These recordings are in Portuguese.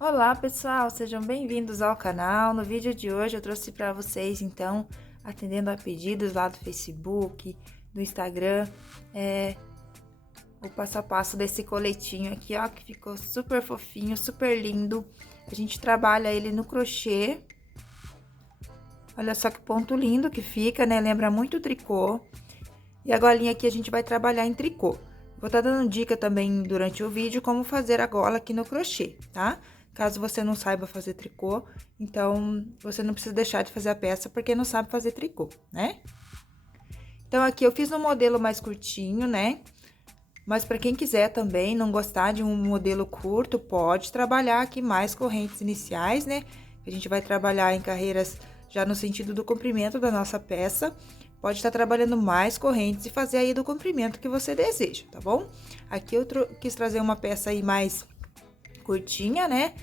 Olá pessoal, sejam bem-vindos ao canal. No vídeo de hoje eu trouxe para vocês, então, atendendo a pedidos lá do Facebook, do Instagram, o passo a passo desse coletinho aqui, ó, que ficou super fofinho, super lindo. A gente trabalha ele no crochê. Olha só que ponto lindo que fica, né? Lembra muito tricô. E a golinha aqui a gente vai trabalhar em tricô. Vou estar dando dica também durante o vídeo como fazer a gola aqui no crochê, tá? Caso você não saiba fazer tricô, então você não precisa deixar de fazer a peça porque não sabe fazer tricô, né? Então, aqui eu fiz um modelo mais curtinho, né? Mas para quem quiser também, não gostar de um modelo curto, pode trabalhar aqui mais correntes iniciais, né? A gente vai trabalhar em carreiras já no sentido do comprimento da nossa peça. Pode estar trabalhando mais correntes e fazer aí do comprimento que você deseja, tá bom? Aqui eu quis trazer uma peça aí mais curtinha, né?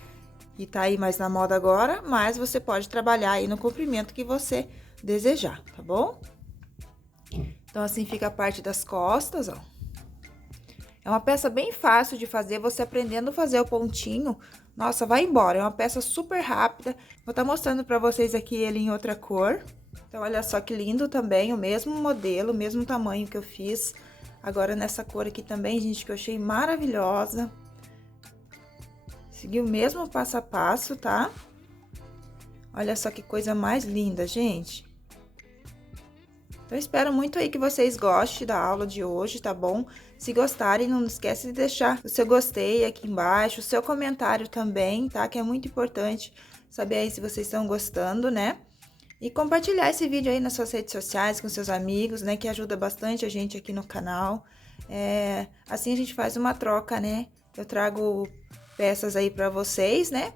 E tá aí mais na moda agora, mas você pode trabalhar aí no comprimento que você desejar, tá bom? Então, assim fica a parte das costas, ó. É uma peça bem fácil de fazer, você aprendendo a fazer o pontinho, nossa, vai embora. É uma peça super rápida. Vou estar mostrando pra vocês aqui ele em outra cor. Então, olha só que lindo também, o mesmo modelo, o mesmo tamanho que eu fiz. Agora, nessa cor aqui também, gente, que eu achei maravilhosa. Segui o mesmo passo a passo, tá? Olha só que coisa mais linda, gente. Então, espero muito aí que vocês gostem da aula de hoje, tá bom? Se gostarem, não esquece de deixar o seu gostei aqui embaixo, o seu comentário também, tá? Que é muito importante saber aí se vocês estão gostando, né? E compartilhar esse vídeo aí nas suas redes sociais com seus amigos, né? Que ajuda bastante a gente aqui no canal. Assim a gente faz uma troca, né? Eu trago peças aí pra vocês, né?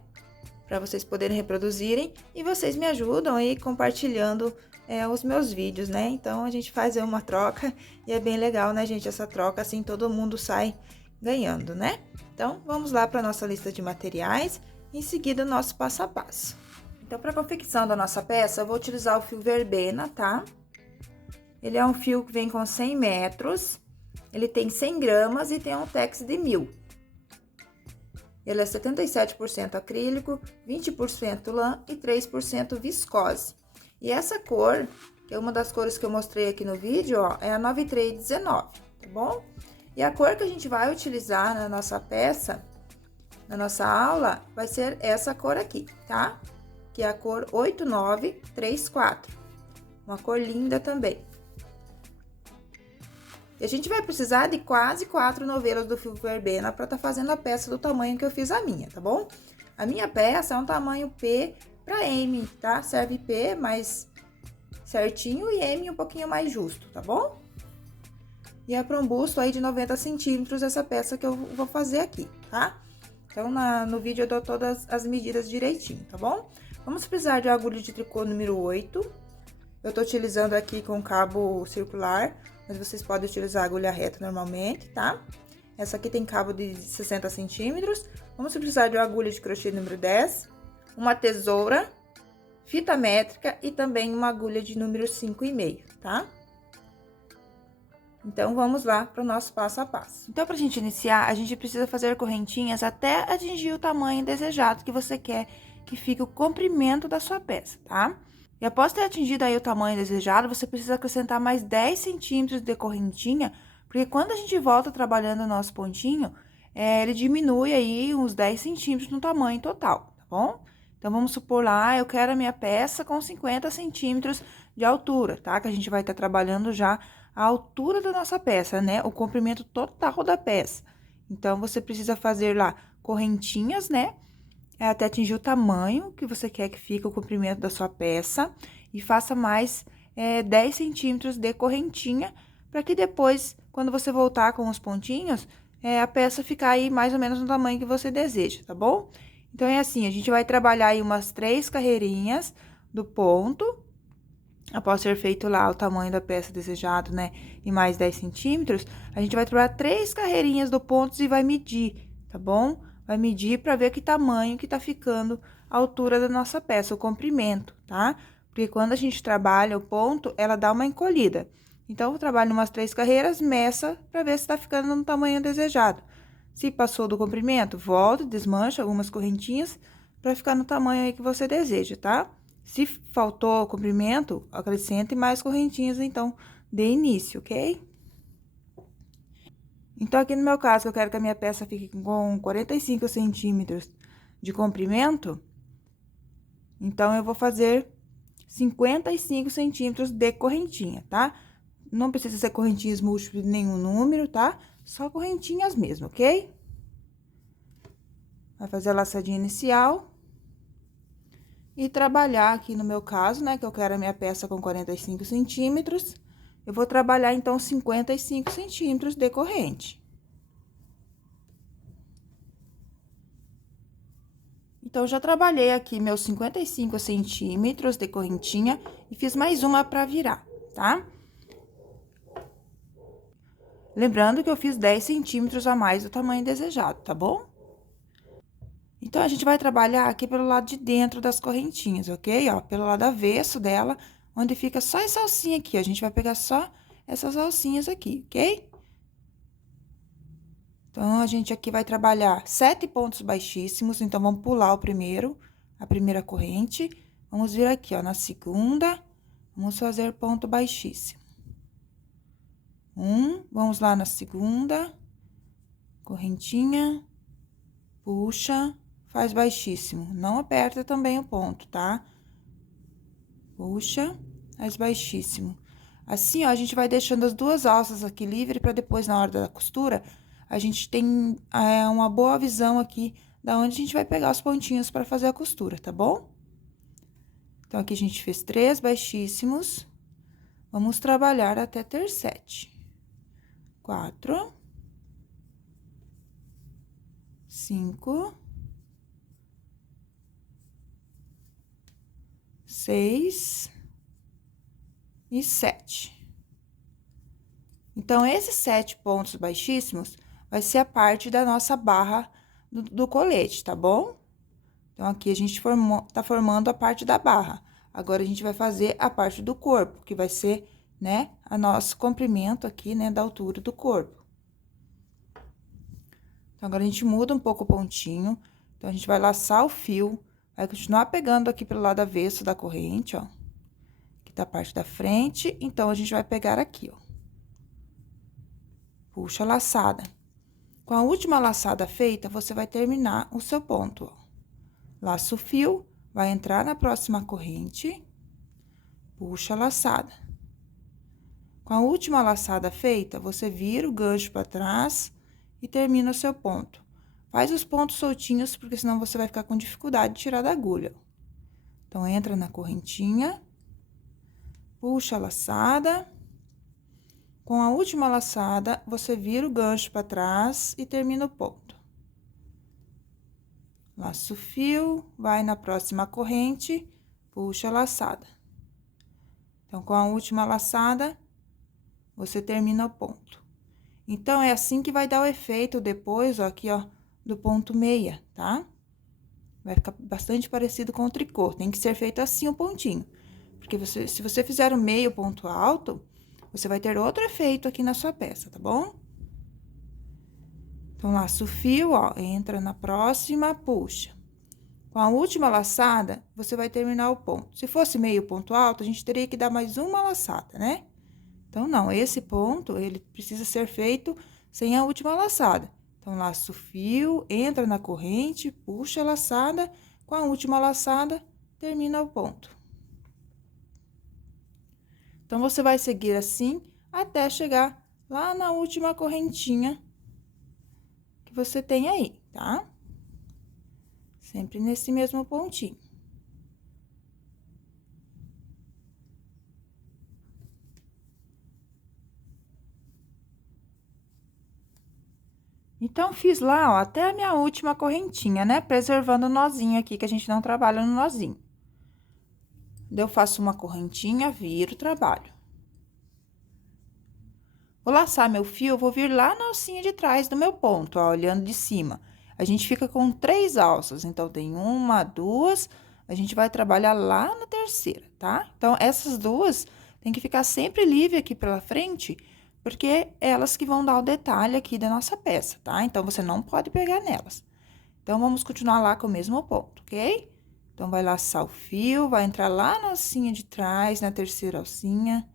Pra vocês poderem reproduzirem. E vocês me ajudam aí compartilhando os meus vídeos, né? Então, a gente faz uma troca e é bem legal, né, gente? Essa troca, assim, todo mundo sai ganhando, né? Então, vamos lá para nossa lista de materiais e em seguida o nosso passo a passo. Então, para a confecção da nossa peça, eu vou utilizar o fio verbena, tá? Ele é um fio que vem com 100 metros, ele tem 100 gramas e tem um tex de 1000. Ele é 77% acrílico, 20% lã e 3% viscose. E essa cor, que é uma das cores que eu mostrei aqui no vídeo, ó, é a 9319, tá bom? E a cor que a gente vai utilizar na nossa peça, na nossa aula, vai ser essa cor aqui, tá? Que é a cor 8934. Uma cor linda também. E a gente vai precisar de quase 4 novelos do fio verbena para tá fazendo a peça do tamanho que eu fiz a minha, tá bom? A minha peça é um tamanho P para M, tá? Serve P mais certinho e M um pouquinho mais justo, tá bom? E é para um busto aí de 90 centímetros essa peça que eu vou fazer aqui, tá? Então, no vídeo eu dou todas as medidas direitinho, tá bom? Vamos precisar de agulha de tricô número 8. Eu tô utilizando aqui com cabo circular, mas vocês podem utilizar agulha reta normalmente, tá? Essa aqui tem cabo de 60 centímetros. Vamos precisar de uma agulha de crochê número 10, uma tesoura, fita métrica e também uma agulha de número 5,5, tá? Então, vamos lá para o nosso passo a passo. Então, pra gente iniciar, a gente precisa fazer correntinhas até atingir o tamanho desejado que você quer que fique o comprimento da sua peça, tá? E após ter atingido aí o tamanho desejado, você precisa acrescentar mais 10 centímetros de correntinha, porque quando a gente volta trabalhando o nosso pontinho, ele diminui aí uns 10 centímetros no tamanho total, tá bom? Então, vamos supor lá, eu quero a minha peça com 50 centímetros de altura, tá? Que a gente vai estar trabalhando já a altura da nossa peça, né? O comprimento total da peça. Então, você precisa fazer lá correntinhas, né? Até atingir o tamanho que você quer que fique o comprimento da sua peça. E faça mais 10 centímetros de correntinha, para que depois, quando você voltar com os pontinhos, a peça ficar aí mais ou menos no tamanho que você deseja, tá bom? Então, é assim, a gente vai trabalhar aí umas 3 carreirinhas do ponto. Após ter feito lá o tamanho da peça desejado, né, e mais 10 centímetros, a gente vai trabalhar 3 carreirinhas do ponto e vai medir, tá bom? Vai medir para ver que tamanho que tá ficando a altura da nossa peça, o comprimento, tá? Porque quando a gente trabalha o ponto, ela dá uma encolhida. Então, eu trabalho umas 3 carreiras, meça para ver se tá ficando no tamanho desejado. Se passou do comprimento, volta, desmancha algumas correntinhas para ficar no tamanho aí que você deseja, tá? Se faltou comprimento, acrescente mais correntinhas, então, de início, ok? Então, aqui no meu caso, eu quero que a minha peça fique com 45 centímetros de comprimento, então, eu vou fazer 55 centímetros de correntinha, tá? Não precisa ser correntinhas múltiplas de nenhum número, tá? Só correntinhas mesmo, ok? Vai fazer a laçadinha inicial. E trabalhar aqui no meu caso, né, que eu quero a minha peça com 45 centímetros, eu vou trabalhar, então, 55 centímetros de corrente. Então, já trabalhei aqui meus 55 centímetros de correntinha e fiz mais uma pra virar, tá? Lembrando que eu fiz 10 centímetros a mais do tamanho desejado, tá bom? Então, a gente vai trabalhar aqui pelo lado de dentro das correntinhas, ok? Ó, pelo lado avesso dela, onde fica só essa alcinha aqui, a gente vai pegar só essas alcinhas aqui, ok? Então, a gente aqui vai trabalhar 7 pontos baixíssimos, então, vamos pular o primeiro, a primeira corrente, vamos vir aqui, ó, na segunda, vamos fazer ponto baixíssimo. Vamos lá na segunda, correntinha, puxa, faz baixíssimo, não aperta também o ponto, tá? Puxa, faz baixíssimo. Assim, ó, a gente vai deixando as duas alças aqui livre para depois, na hora da costura, a gente tem uma boa visão aqui da onde a gente vai pegar os pontinhos para fazer a costura, tá bom? Então, aqui a gente fez 3 baixíssimos. Vamos trabalhar até ter 7. 4. 5. 6. E 7. Então, esses 7 pontos baixíssimos vai ser a parte da nossa barra do colete, tá bom? Então, aqui a gente tá formando a parte da barra. Agora, a gente vai fazer a parte do corpo, que vai ser, né, o nosso comprimento aqui, né, da altura do corpo. Então, agora, a gente muda um pouco o pontinho. Então, a gente vai laçar o fio, vai continuar pegando aqui pelo lado avesso da corrente, ó. Aqui tá a parte da frente, então, a gente vai pegar aqui, ó. Puxa a laçada. Com a última laçada feita, você vai terminar o seu ponto, ó. Laça o fio, vai entrar na próxima corrente, puxa a laçada. Com a última laçada feita, você vira o gancho para trás e termina o seu ponto. Faz os pontos soltinhos, porque senão você vai ficar com dificuldade de tirar da agulha. Então, entra na correntinha, puxa a laçada. Com a última laçada, você vira o gancho para trás e termina o ponto. Laça o fio, vai na próxima corrente, puxa a laçada. Então, com a última laçada, você termina o ponto. Então, é assim que vai dar o efeito depois, ó, aqui, ó, do ponto meia, tá? Vai ficar bastante parecido com o tricô, tem que ser feito assim o pontinho. Porque se você fizer o meio ponto alto, você vai ter outro efeito aqui na sua peça, tá bom? Então, laça o fio, ó, entra na próxima, puxa. Com a última laçada, você vai terminar o ponto. Se fosse meio ponto alto, a gente teria que dar mais uma laçada, né? Então, não, esse ponto, ele precisa ser feito sem a última laçada. Então, laça o fio, entra na corrente, puxa a laçada, com a última laçada, termina o ponto. Então, você vai seguir assim até chegar lá na última correntinha que você tem aí, tá? Sempre nesse mesmo pontinho. Então, fiz lá, ó, até a minha última correntinha, né? Preservando o nozinho aqui, que a gente não trabalha no nozinho. Daí, eu faço uma correntinha, viro, trabalho. Vou laçar meu fio, eu vou vir lá na alcinha de trás do meu ponto, ó, olhando de cima. A gente fica com 3 alças, então, tem 1, 2, a gente vai trabalhar lá na terceira, tá? Então, essas duas tem que ficar sempre livre aqui pela frente, porque elas que vão dar o detalhe aqui da nossa peça, tá? Então, você não pode pegar nelas. Então, vamos continuar lá com o mesmo ponto, ok? Então, vai laçar o fio, vai entrar lá na alcinha de trás, na terceira alcinha.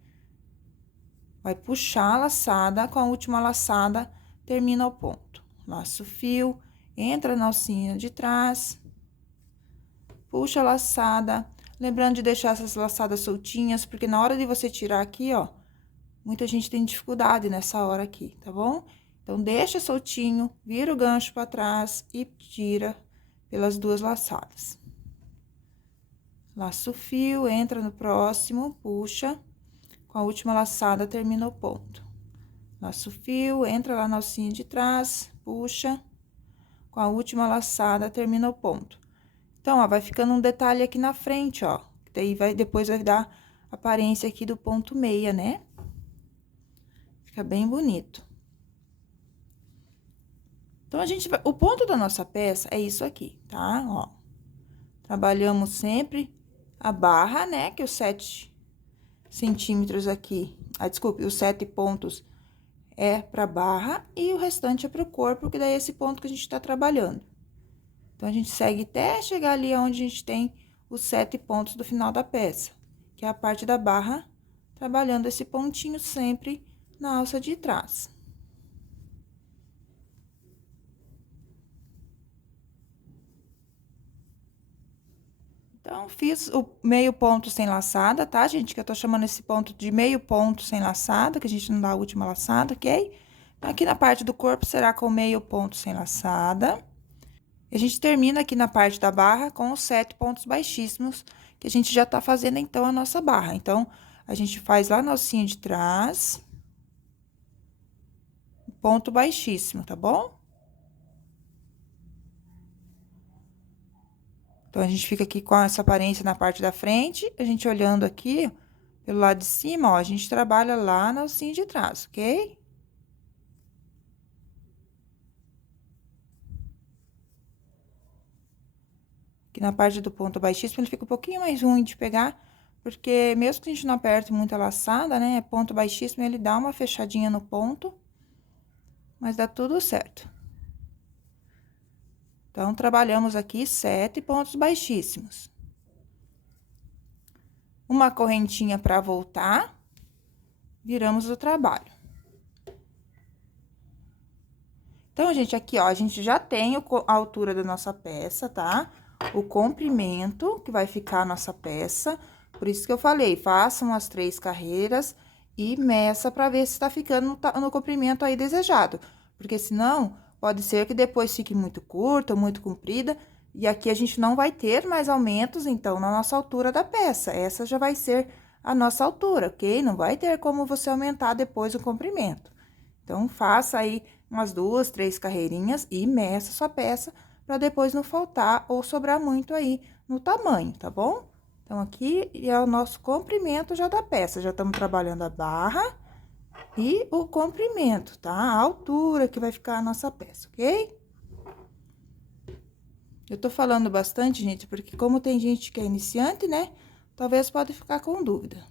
Vai puxar a laçada, com a última laçada, termina o ponto. Laça o fio, entra na alcinha de trás, puxa a laçada. Lembrando de deixar essas laçadas soltinhas, porque na hora de você tirar aqui, ó, muita gente tem dificuldade nessa hora aqui, tá bom? Então, deixa soltinho, vira o gancho pra trás e tira pelas duas laçadas. Laça o fio, entra no próximo, puxa, com a última laçada, termina o ponto. Laça o fio, entra lá na alcinha de trás, puxa, com a última laçada, termina o ponto. Então, ó, vai ficando um detalhe aqui na frente, ó, daí depois vai dar a aparência aqui do ponto meia, né? Fica bem bonito. Então, o ponto da nossa peça é isso aqui, tá? Ó, trabalhamos sempre a barra, né? Que os 7 centímetros aqui, desculpe, os 7 pontos é pra barra e o restante é pro corpo, que daí é esse ponto que a gente tá trabalhando. Então, a gente segue até chegar ali onde a gente tem os 7 pontos do final da peça, que é a parte da barra, trabalhando esse pontinho sempre na alça de trás. Então, fiz o meio ponto sem laçada, tá, gente? Que eu tô chamando esse ponto de meio ponto sem laçada, que a gente não dá a última laçada, ok? Aqui na parte do corpo será com meio ponto sem laçada. E a gente termina aqui na parte da barra com os 7 pontos baixíssimos, que a gente já tá fazendo, então, a nossa barra. Então, a gente faz lá na alcinha de trás, ponto baixíssimo, tá bom? Então, a gente fica aqui com essa aparência na parte da frente, a gente olhando aqui, pelo lado de cima, ó, a gente trabalha lá na alcinha de trás, ok? Aqui na parte do ponto baixíssimo, ele fica um pouquinho mais ruim de pegar, porque mesmo que a gente não aperte muito a laçada, né, ponto baixíssimo, ele dá uma fechadinha no ponto, mas dá tudo certo. Então, trabalhamos aqui 7 pontos baixíssimos. Uma correntinha para voltar, viramos o trabalho. Então, gente, aqui, ó, a gente já tem a altura da nossa peça, tá? O comprimento que vai ficar a nossa peça. Por isso que eu falei, façam as 3 carreiras e meça para ver se tá ficando no comprimento aí desejado. Porque senão, pode ser que depois fique muito curta ou muito comprida. E aqui a gente não vai ter mais aumentos, então, na nossa altura da peça. Essa já vai ser a nossa altura, ok? Não vai ter como você aumentar depois o comprimento. Então, faça aí umas 2, 3 carreirinhas e meça sua peça para depois não faltar ou sobrar muito aí no tamanho, tá bom? Então, aqui é o nosso comprimento já da peça. Já estamos trabalhando a barra e o comprimento, tá? A altura que vai ficar a nossa peça, ok? Eu tô falando bastante, gente, porque como tem gente que é iniciante, né? Talvez pode ficar com dúvida.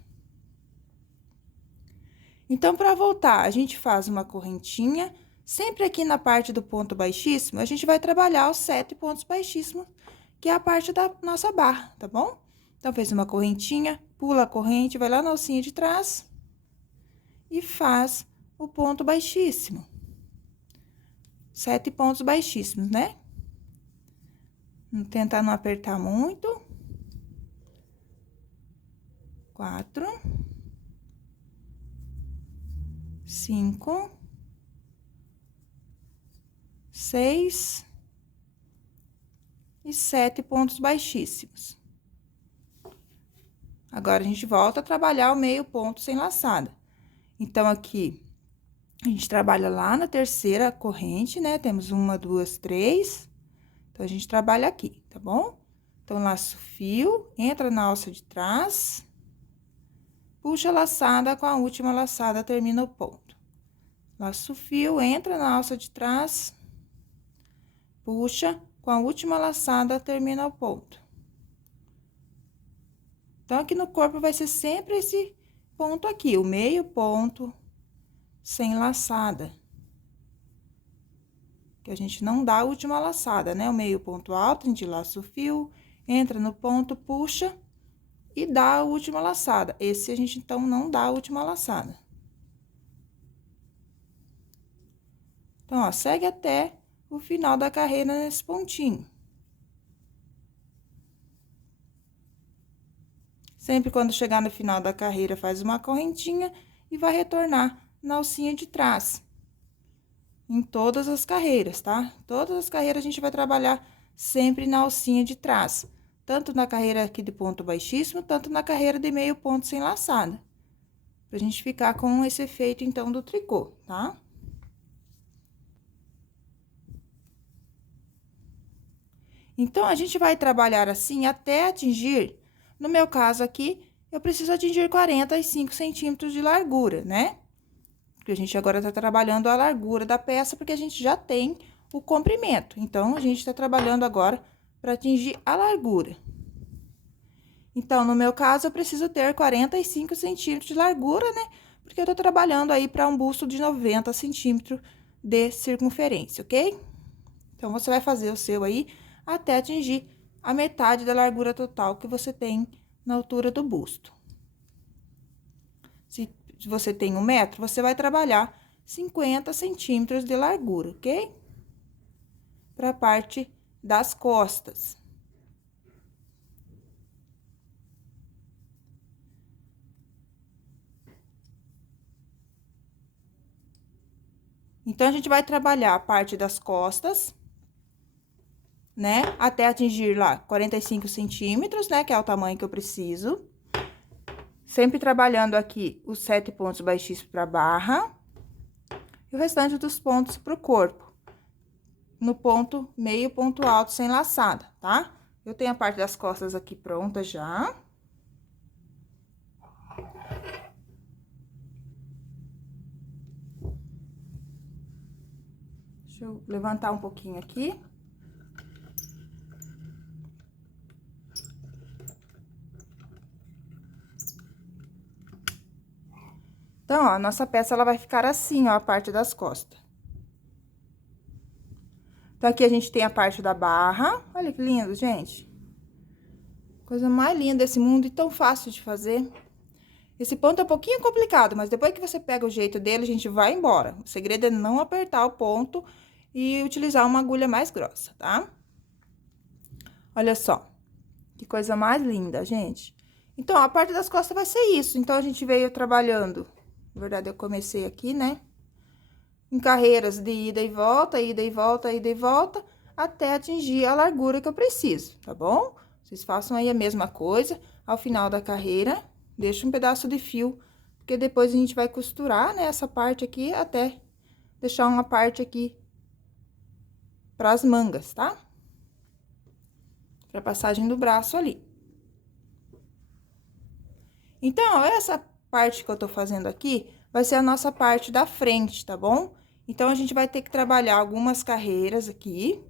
Então, para voltar, a gente faz uma correntinha. Sempre aqui na parte do ponto baixíssimo, a gente vai trabalhar os 7 pontos baixíssimos, que é a parte da nossa barra, tá bom? Então, fez uma correntinha, pula a corrente, vai lá na alcinha de trás e faz o ponto baixíssimo. 7 pontos baixíssimos, né? Tentar não apertar muito. 4, 5, 6 e 7 pontos baixíssimos. Agora, a gente volta a trabalhar o meio ponto sem laçada. Então, aqui, a gente trabalha lá na terceira corrente, né? Temos 1, 2, 3. Então, a gente trabalha aqui, tá bom? Então, laço o fio, entra na alça de trás, puxa a laçada, com a última laçada, termina o ponto. Laço o fio, entra na alça de trás, puxa, com a última laçada, termina o ponto. Então, aqui no corpo vai ser sempre esse ponto aqui, o meio ponto sem laçada. Que a gente não dá a última laçada, né? O meio ponto alto, a gente laça o fio, entra no ponto, puxa e dá a última laçada. Esse a gente, então, não dá a última laçada. Então, ó, segue até o final da carreira nesse pontinho. Sempre quando chegar no final da carreira, faz uma correntinha e vai retornar na alcinha de trás. Em todas as carreiras, tá? Todas as carreiras a gente vai trabalhar sempre na alcinha de trás. Tanto na carreira aqui de ponto baixíssimo, tanto na carreira de meio ponto sem laçada. Pra gente ficar com esse efeito, então, do tricô, tá? Então, a gente vai trabalhar assim até atingir, no meu caso aqui, eu preciso atingir 45 centímetros de largura, né? Porque a gente agora tá trabalhando a largura da peça, porque a gente já tem o comprimento. Então, a gente tá trabalhando agora para atingir a largura. Então, no meu caso, eu preciso ter 45 centímetros de largura, né? Porque eu tô trabalhando aí para um busto de 90 centímetros de circunferência, ok? Então, você vai fazer o seu aí até atingir a metade da largura total que você tem na altura do busto. Se você tem 1 metro, você vai trabalhar 50 centímetros de largura, ok? Para a parte das costas. Então, a gente vai trabalhar a parte das costas, né? Até atingir lá 45 centímetros, né? Que é o tamanho que eu preciso. Sempre trabalhando aqui os 7 pontos baixíssimos para barra. E o restante dos pontos pro corpo. No ponto, meio ponto alto sem laçada, tá? Eu tenho a parte das costas aqui pronta já. Deixa eu levantar um pouquinho aqui. Então, ó, a nossa peça, ela vai ficar assim, ó, a parte das costas. Então, aqui a gente tem a parte da barra. Olha que lindo, gente. Coisa mais linda desse mundo e tão fácil de fazer. Esse ponto é um pouquinho complicado, mas depois que você pega o jeito dele, a gente vai embora. O segredo é não apertar o ponto e utilizar uma agulha mais grossa, tá? Olha só. Que coisa mais linda, gente. Então, a parte das costas vai ser isso. Então, a gente veio trabalhando. Na verdade, eu comecei aqui, né? Em carreiras de ida e volta, ida e volta, ida e volta, até atingir a largura que eu preciso, tá bom? Vocês façam aí a mesma coisa. Ao final da carreira, deixa um pedaço de fio, porque depois a gente vai costurar, né, essa parte aqui até deixar uma parte aqui para as mangas, tá? Para passagem do braço ali. Então, essa parte que eu tô fazendo aqui vai ser a nossa parte da frente, tá bom? Então, a gente vai ter que trabalhar algumas carreiras aqui.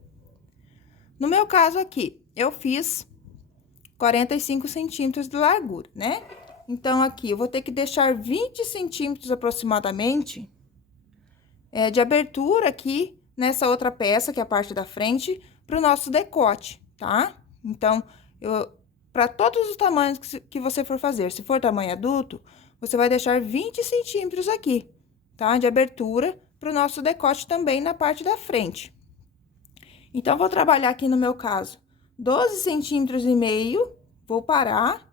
No meu caso aqui, eu fiz 45 centímetros de largura, né? Então, aqui, eu vou ter que deixar 20 centímetros aproximadamente de abertura aqui nessa outra peça, que é a parte da frente, pro nosso decote, tá? Então, para todos os tamanhos que você for fazer, se for tamanho adulto, você vai deixar 20 centímetros aqui, tá? De abertura pro nosso decote também na parte da frente. Então, vou trabalhar aqui no meu caso, 12 centímetros e meio, vou parar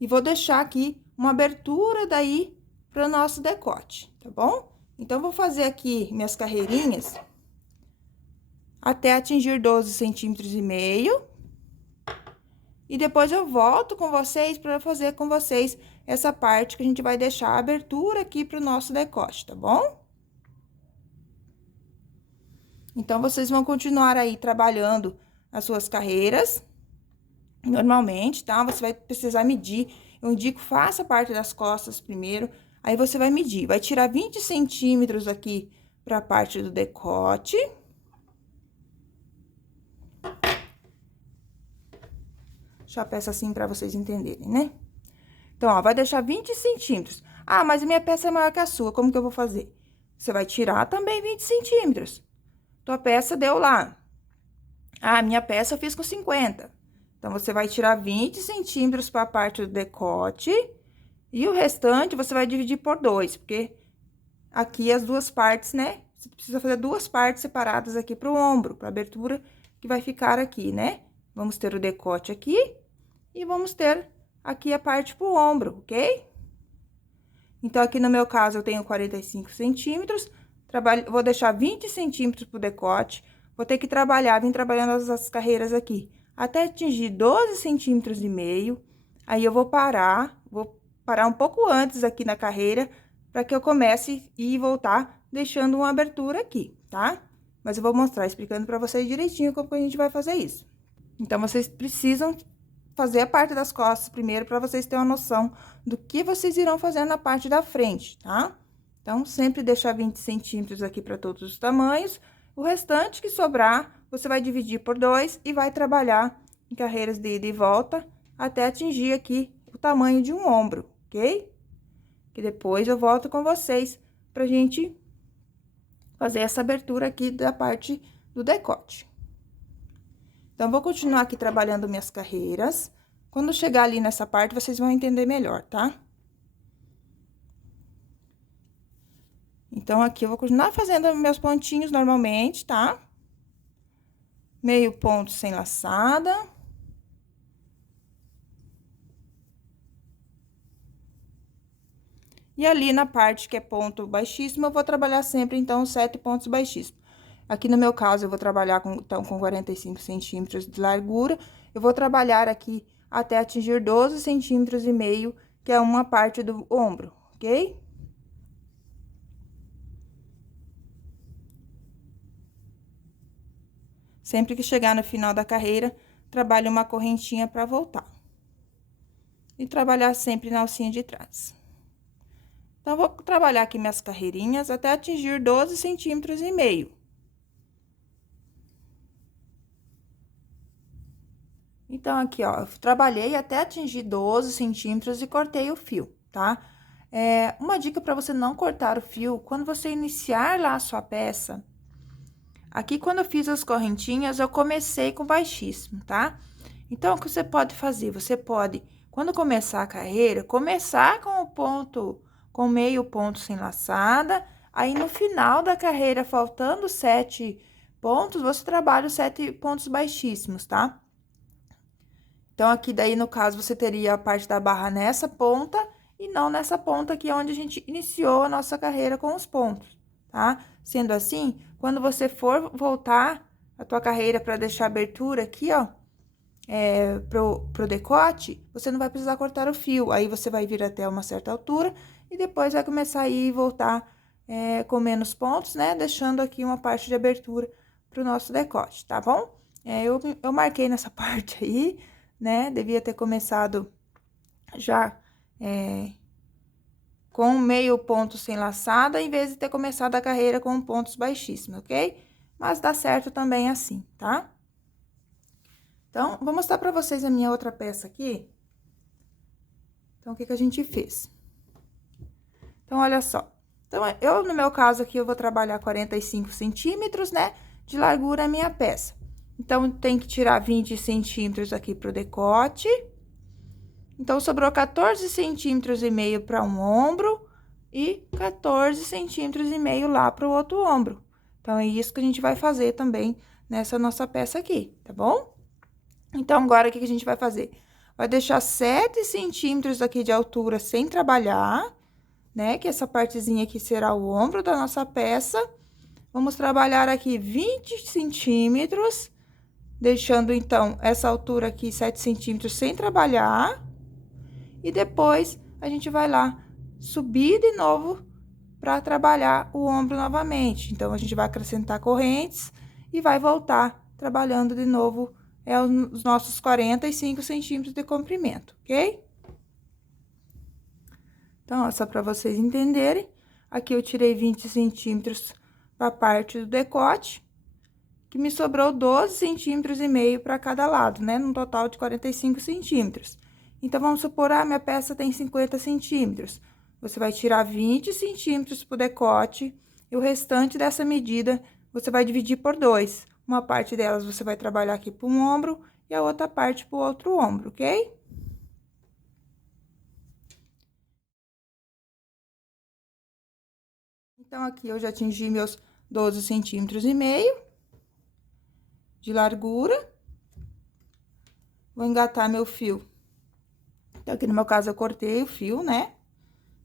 e vou deixar aqui uma abertura daí pro nosso decote, tá bom? Então, vou fazer aqui minhas carreirinhas até atingir 12 centímetros e meio. E depois eu volto com vocês para fazer com vocês essa parte que a gente vai deixar a abertura aqui pro nosso decote, tá bom? Então, vocês vão continuar aí trabalhando as suas carreiras normalmente, tá? Você vai precisar medir. Eu indico, faça a parte das costas primeiro, aí você vai medir. Vai tirar 20 centímetros aqui pra parte do decote. Deixa a peça assim pra vocês entenderem, né? Então, ó, vai deixar 20 centímetros. Ah, mas a minha peça é maior que a sua, como que eu vou fazer? Você vai tirar também 20 centímetros. Tua peça deu lá. Ah, minha peça eu fiz com 50. Então, você vai tirar 20 centímetros para a parte do decote. E o restante, você vai dividir por 2, porque aqui as duas partes, né? Você precisa fazer duas partes separadas aqui para o ombro, para a abertura que vai ficar aqui, né? Vamos ter o decote aqui e vamos ter aqui a parte pro ombro, ok? Então, aqui no meu caso, eu tenho 45 centímetros, vou deixar 20 centímetros pro decote, vou ter que trabalhar, vim trabalhando as carreiras aqui, até atingir 12 centímetros e meio, aí eu vou parar um pouco antes aqui na carreira, para que eu comece e voltar deixando uma abertura aqui, tá? Mas eu vou mostrar, explicando para vocês direitinho como que a gente vai fazer isso. Então, vocês precisam fazer a parte das costas primeiro, para vocês terem uma noção do que vocês irão fazer na parte da frente, tá? Então, sempre deixar 20 centímetros aqui para todos os tamanhos. O restante que sobrar, você vai dividir por 2 e vai trabalhar em carreiras de ida e volta até atingir aqui o tamanho de um ombro, ok? Que depois eu volto com vocês pra gente fazer essa abertura aqui da parte do decote. Então, vou continuar aqui trabalhando minhas carreiras. Quando chegar ali nessa parte, vocês vão entender melhor, tá? Então, aqui eu vou continuar fazendo meus pontinhos normalmente, tá? Meio ponto sem laçada. E ali na parte que é ponto baixíssimo, eu vou trabalhar sempre, então, 7 pontos baixíssimos. Aqui no meu caso, eu vou trabalhar então, com 45 centímetros de largura. Eu vou trabalhar aqui até atingir 12 centímetros e meio, que é uma parte do ombro, ok? Sempre que chegar no final da carreira, trabalhe uma correntinha para voltar. E trabalhar sempre na alcinha de trás. Então, vou trabalhar aqui minhas carreirinhas até atingir 12 centímetros e meio. Então, aqui, ó, eu trabalhei até atingir 12 centímetros e cortei o fio, tá? Uma dica para você não cortar o fio, quando você iniciar lá a sua peça, aqui quando eu fiz as correntinhas, eu comecei com baixíssimo, tá? Então, o que você pode fazer? Você pode, quando começar a carreira, começar com o ponto, com meio ponto sem laçada, aí no final da carreira, faltando 7 pontos, você trabalha os 7 pontos baixíssimos, tá? Então, aqui daí, no caso, você teria a parte da barra nessa ponta e não nessa ponta aqui, onde a gente iniciou a nossa carreira com os pontos, tá? Sendo assim, quando você for voltar a tua carreira para deixar abertura aqui, ó, pro decote, você não vai precisar cortar o fio. Aí, você vai vir até uma certa altura e depois vai começar a ir e voltar com menos pontos, né? Deixando aqui uma parte de abertura pro nosso decote, tá bom? Eu marquei nessa parte aí, né? Devia ter começado já com meio ponto sem laçada, em vez de ter começado a carreira com pontos baixíssimos, ok? Mas dá certo também assim, tá? Então, vou mostrar pra vocês a minha outra peça aqui. Então, o que que a gente fez? Então, olha só. Então, no meu caso aqui, eu vou trabalhar 45 centímetros, né? De largura a minha peça. Então, tem que tirar 20 centímetros aqui pro decote. Então, sobrou 14 centímetros e meio para um ombro e 14 centímetros e meio lá pro outro ombro. Então, é isso que a gente vai fazer também nessa nossa peça aqui, tá bom? Então, agora, o que que a gente vai fazer? Vai deixar 7 centímetros aqui de altura sem trabalhar, né? Que essa partezinha aqui será o ombro da nossa peça. Vamos trabalhar aqui 20 centímetros, deixando, então, essa altura aqui, 7 centímetros, sem trabalhar. E depois, a gente vai lá, subir de novo, para trabalhar o ombro novamente. Então, a gente vai acrescentar correntes e vai voltar trabalhando de novo os nossos 45 centímetros de comprimento, ok? Então, ó, só para vocês entenderem, aqui eu tirei 20 centímetros para a parte do decote, que me sobrou 12 centímetros e meio para cada lado, né? Num total de 45 centímetros. Então, vamos supor, minha peça tem 50 centímetros. você vai tirar 20 centímetros pro decote e o restante dessa medida você vai dividir por 2. Uma parte delas você vai trabalhar aqui para um ombro e a outra parte para o outro ombro, ok? Então, aqui eu já atingi meus 12 centímetros e meio de largura. Vou engatar meu fio. Então, aqui no meu caso, eu cortei o fio, né?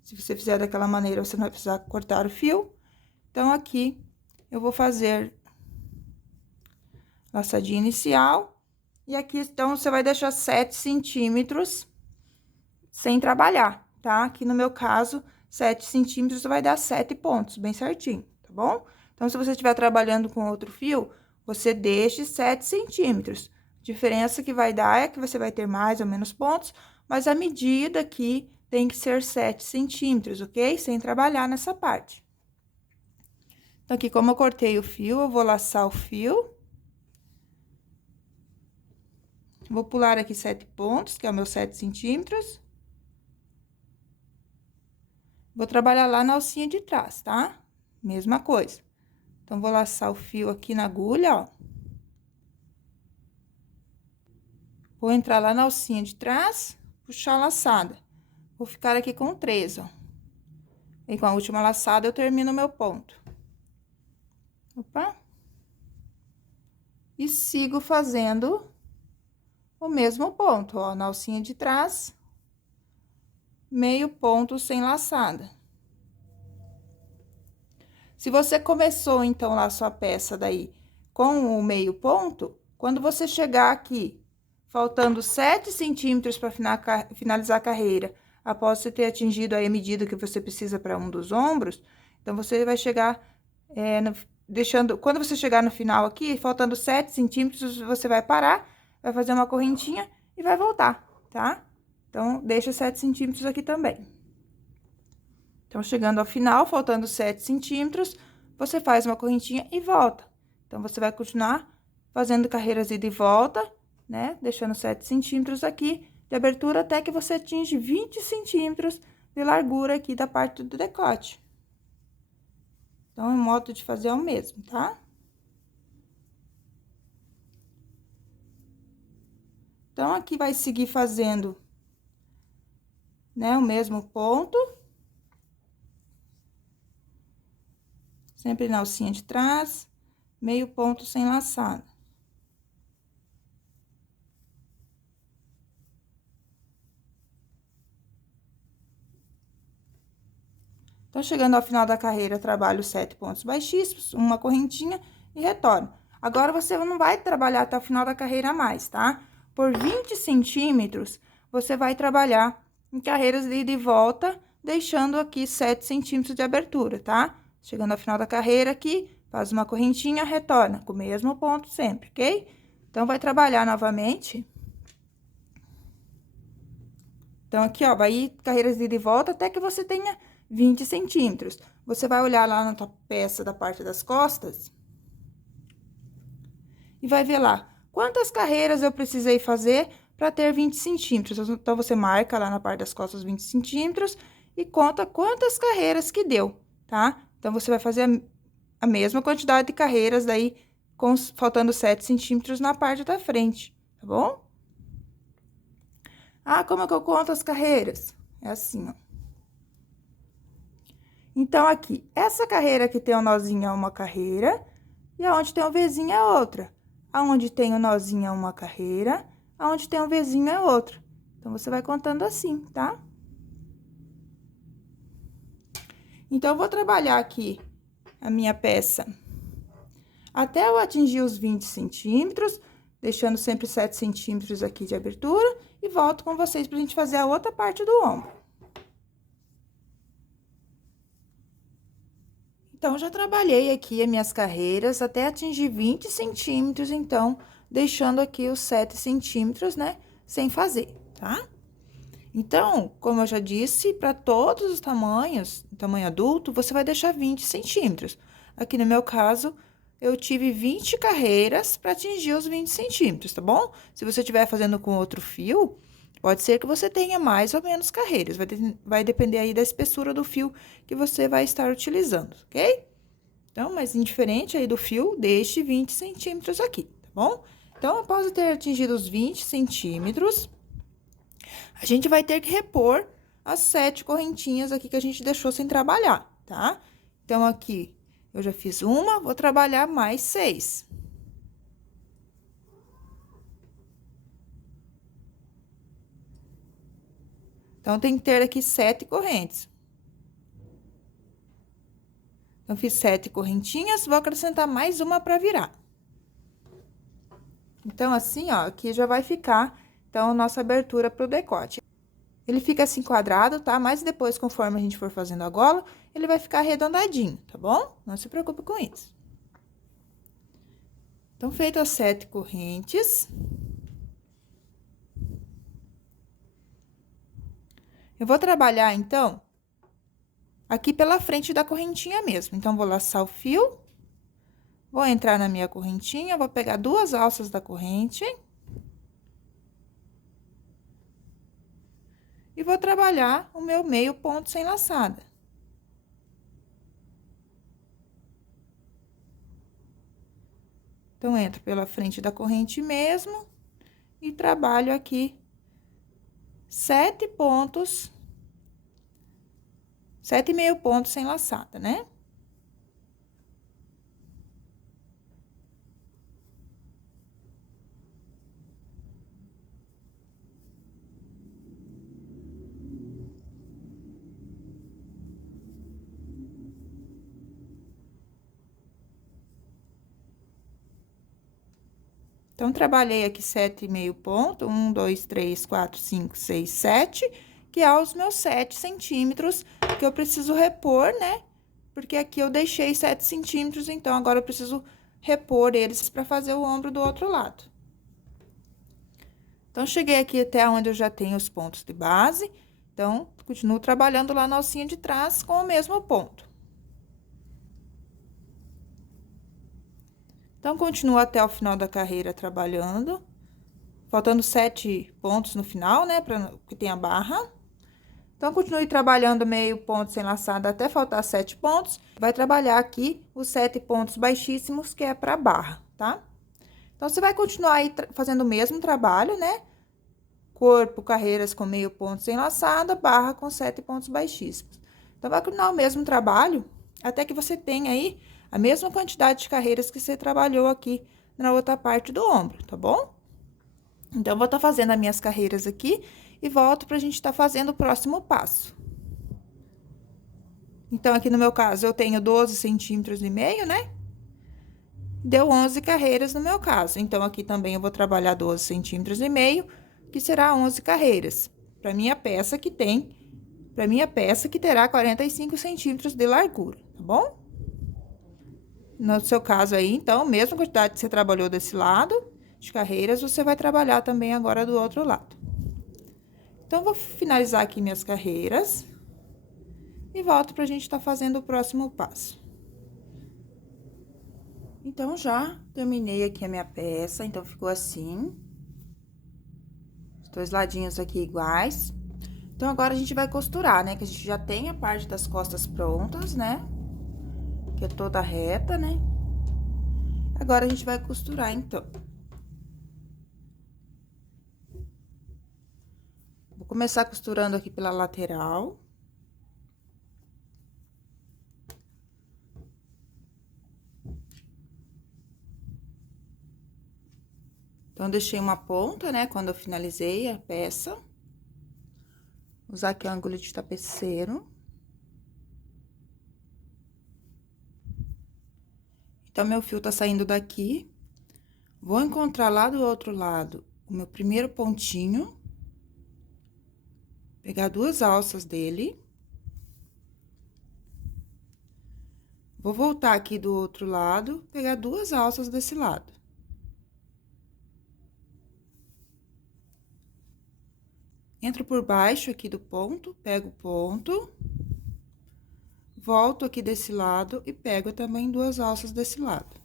Se você fizer daquela maneira, você não vai precisar cortar o fio. Então, aqui, eu vou fazer laçadinha inicial. E aqui, então, você vai deixar 7 centímetros sem trabalhar, tá? Aqui no meu caso, 7 centímetros vai dar 7 pontos, bem certinho, tá bom? Então, se você estiver trabalhando com outro fio, você deixe 7 centímetros. A diferença que vai dar é que você vai ter mais ou menos pontos, mas a medida aqui tem que ser 7 centímetros, ok? Sem trabalhar nessa parte. Então, aqui, como eu cortei o fio, eu vou laçar o fio. Vou pular aqui 7 pontos, que é o meu 7 centímetros. Vou trabalhar lá na alcinha de trás, tá? Mesma coisa. Então, vou laçar o fio aqui na agulha, ó. Vou entrar lá na alcinha de trás, puxar a laçada. Vou ficar aqui com 3, ó. E com a última laçada, eu termino o meu ponto. Opa! E sigo fazendo o mesmo ponto, ó, na alcinha de trás, meio ponto sem laçada. Se você começou, então, lá a sua peça daí com o meio ponto, quando você chegar aqui, faltando 7 centímetros para finalizar a carreira, após você ter atingido aí a medida que você precisa para um dos ombros, então, você vai chegar, quando você chegar no final aqui, faltando 7 centímetros, você vai parar, vai fazer uma correntinha e vai voltar, tá? Então, deixa 7 centímetros aqui também. Então, chegando ao final, faltando 7 centímetros, você faz uma correntinha e volta. Então, você vai continuar fazendo carreiras ida e volta, né? Deixando 7 centímetros aqui de abertura até que você atinge 20 centímetros de largura aqui da parte do decote. Então, o modo de fazer é o mesmo, tá? Então, aqui vai seguir fazendo, né, o mesmo ponto. Sempre na alcinha de trás, meio ponto sem laçada. Então, chegando ao final da carreira, eu trabalho 7 pontos baixíssimos, uma correntinha e retorno. Agora, você não vai trabalhar até o final da carreira mais, tá? Por 20 centímetros, você vai trabalhar em carreiras de ida e volta, deixando aqui 7 centímetros de abertura, tá? Chegando ao final da carreira aqui, faz uma correntinha, retorna, com o mesmo ponto sempre, ok? Então, vai trabalhar novamente. Então, aqui, ó, vai ir carreiras de ida e volta até que você tenha 20 centímetros. Você vai olhar lá na tua peça da parte das costas e vai ver lá quantas carreiras eu precisei fazer para ter 20 centímetros. Então, você marca lá na parte das costas 20 centímetros e conta quantas carreiras que deu, tá? Então, você vai fazer a mesma quantidade de carreiras daí, faltando 7 centímetros na parte da frente, tá bom? Ah, como é que eu conto as carreiras? É assim, ó. Então, aqui, essa carreira que tem o nozinho é uma carreira, e aonde tem o Vzinho é outra. Aonde tem o nozinho é uma carreira, aonde tem o Vzinho é outra. Então, você vai contando assim, tá? Então, eu vou trabalhar aqui a minha peça até eu atingir os 20 centímetros, deixando sempre 7 centímetros aqui de abertura, e volto com vocês pra gente fazer a outra parte do ombro. Então, já trabalhei aqui as minhas carreiras até atingir 20 centímetros, então, deixando aqui os 7 centímetros, né, sem fazer, tá? Então, como eu já disse, para todos os tamanhos, tamanho adulto, você vai deixar 20 centímetros. Aqui no meu caso, eu tive 20 carreiras para atingir os 20 centímetros, tá bom? Se você estiver fazendo com outro fio, Pode ser que você tenha mais ou menos carreiras, vai depender aí da espessura do fio que você vai estar utilizando, ok? Então, mas indiferente aí do fio, deixe 20 centímetros aqui, tá bom? Então, após eu ter atingido os 20 centímetros, a gente vai ter que repor as 7 correntinhas aqui que a gente deixou sem trabalhar, tá? Então, aqui, eu já fiz uma, vou trabalhar mais 6. Então, tem que ter aqui 7 correntes. Então, fiz 7 correntinhas, vou acrescentar mais uma para virar. Então, assim, ó, aqui já vai ficar, então, a nossa abertura pro decote. Ele fica assim quadrado, tá? Mas depois, conforme a gente for fazendo a gola, ele vai ficar arredondadinho, tá bom? Não se preocupe com isso. Então, feito as 7 correntes, eu vou trabalhar, então, aqui pela frente da correntinha mesmo. Então, vou laçar o fio, vou entrar na minha correntinha, vou pegar 2 alças da corrente. E vou trabalhar o meu meio ponto sem laçada. Então, entro pela frente da corrente mesmo e trabalho aqui 7 pontos, 7,5 pontos sem laçada, né? Então, trabalhei aqui 7,5 ponto, 1, 2, 3, 4, 5, 6, 7, que é os meus 7 centímetros que eu preciso repor, né? Porque aqui eu deixei 7 centímetros, então, agora eu preciso repor eles para fazer o ombro do outro lado. Então, cheguei aqui até onde eu já tenho os pontos de base, então, continuo trabalhando lá na alcinha de trás com o mesmo ponto. Então, continuo até o final da carreira trabalhando, faltando 7 pontos no final, né, para que tenha barra. Então, continue trabalhando meio ponto sem laçada até faltar 7 pontos. Vai trabalhar aqui os 7 pontos baixíssimos, que é para barra, tá? Então, você vai continuar aí fazendo o mesmo trabalho, né? Corpo, carreiras com meio ponto sem laçada, barra com 7 pontos baixíssimos. Então, vai continuar o mesmo trabalho até que você tenha aí a mesma quantidade de carreiras que você trabalhou aqui na outra parte do ombro, tá bom? Então, vou estar fazendo as minhas carreiras aqui e volto pra gente estar fazendo o próximo passo. Então, aqui no meu caso, eu tenho 12 centímetros e meio, né? Deu 11 carreiras no meu caso. Então, aqui também eu vou trabalhar 12 centímetros e meio, que será 11 carreiras. Pra minha peça que terá 45 centímetros de largura, tá bom? No seu caso aí, então, mesma quantidade que você trabalhou desse lado de carreiras, você vai trabalhar também agora do outro lado. Então, vou finalizar aqui minhas carreiras e volto pra gente tá fazendo o próximo passo. Então, já terminei aqui a minha peça, então, ficou assim. Os 2 ladinhos aqui iguais. Então, agora a gente vai costurar, né? Que a gente já tem a parte das costas prontas, né? Que é toda reta, né? Agora, a gente vai costurar, então. Vou começar costurando aqui pela lateral. Então, deixei uma ponta, né? Quando eu finalizei a peça. Usar aqui o ângulo de tapeceiro. Então, meu fio tá saindo daqui. Vou encontrar lá do outro lado o meu primeiro pontinho. Pegar 2 alças dele. Vou voltar aqui do outro lado, pegar 2 alças desse lado. Entro por baixo aqui do ponto, pego o ponto. Volto aqui desse lado e pego também 2 alças desse lado.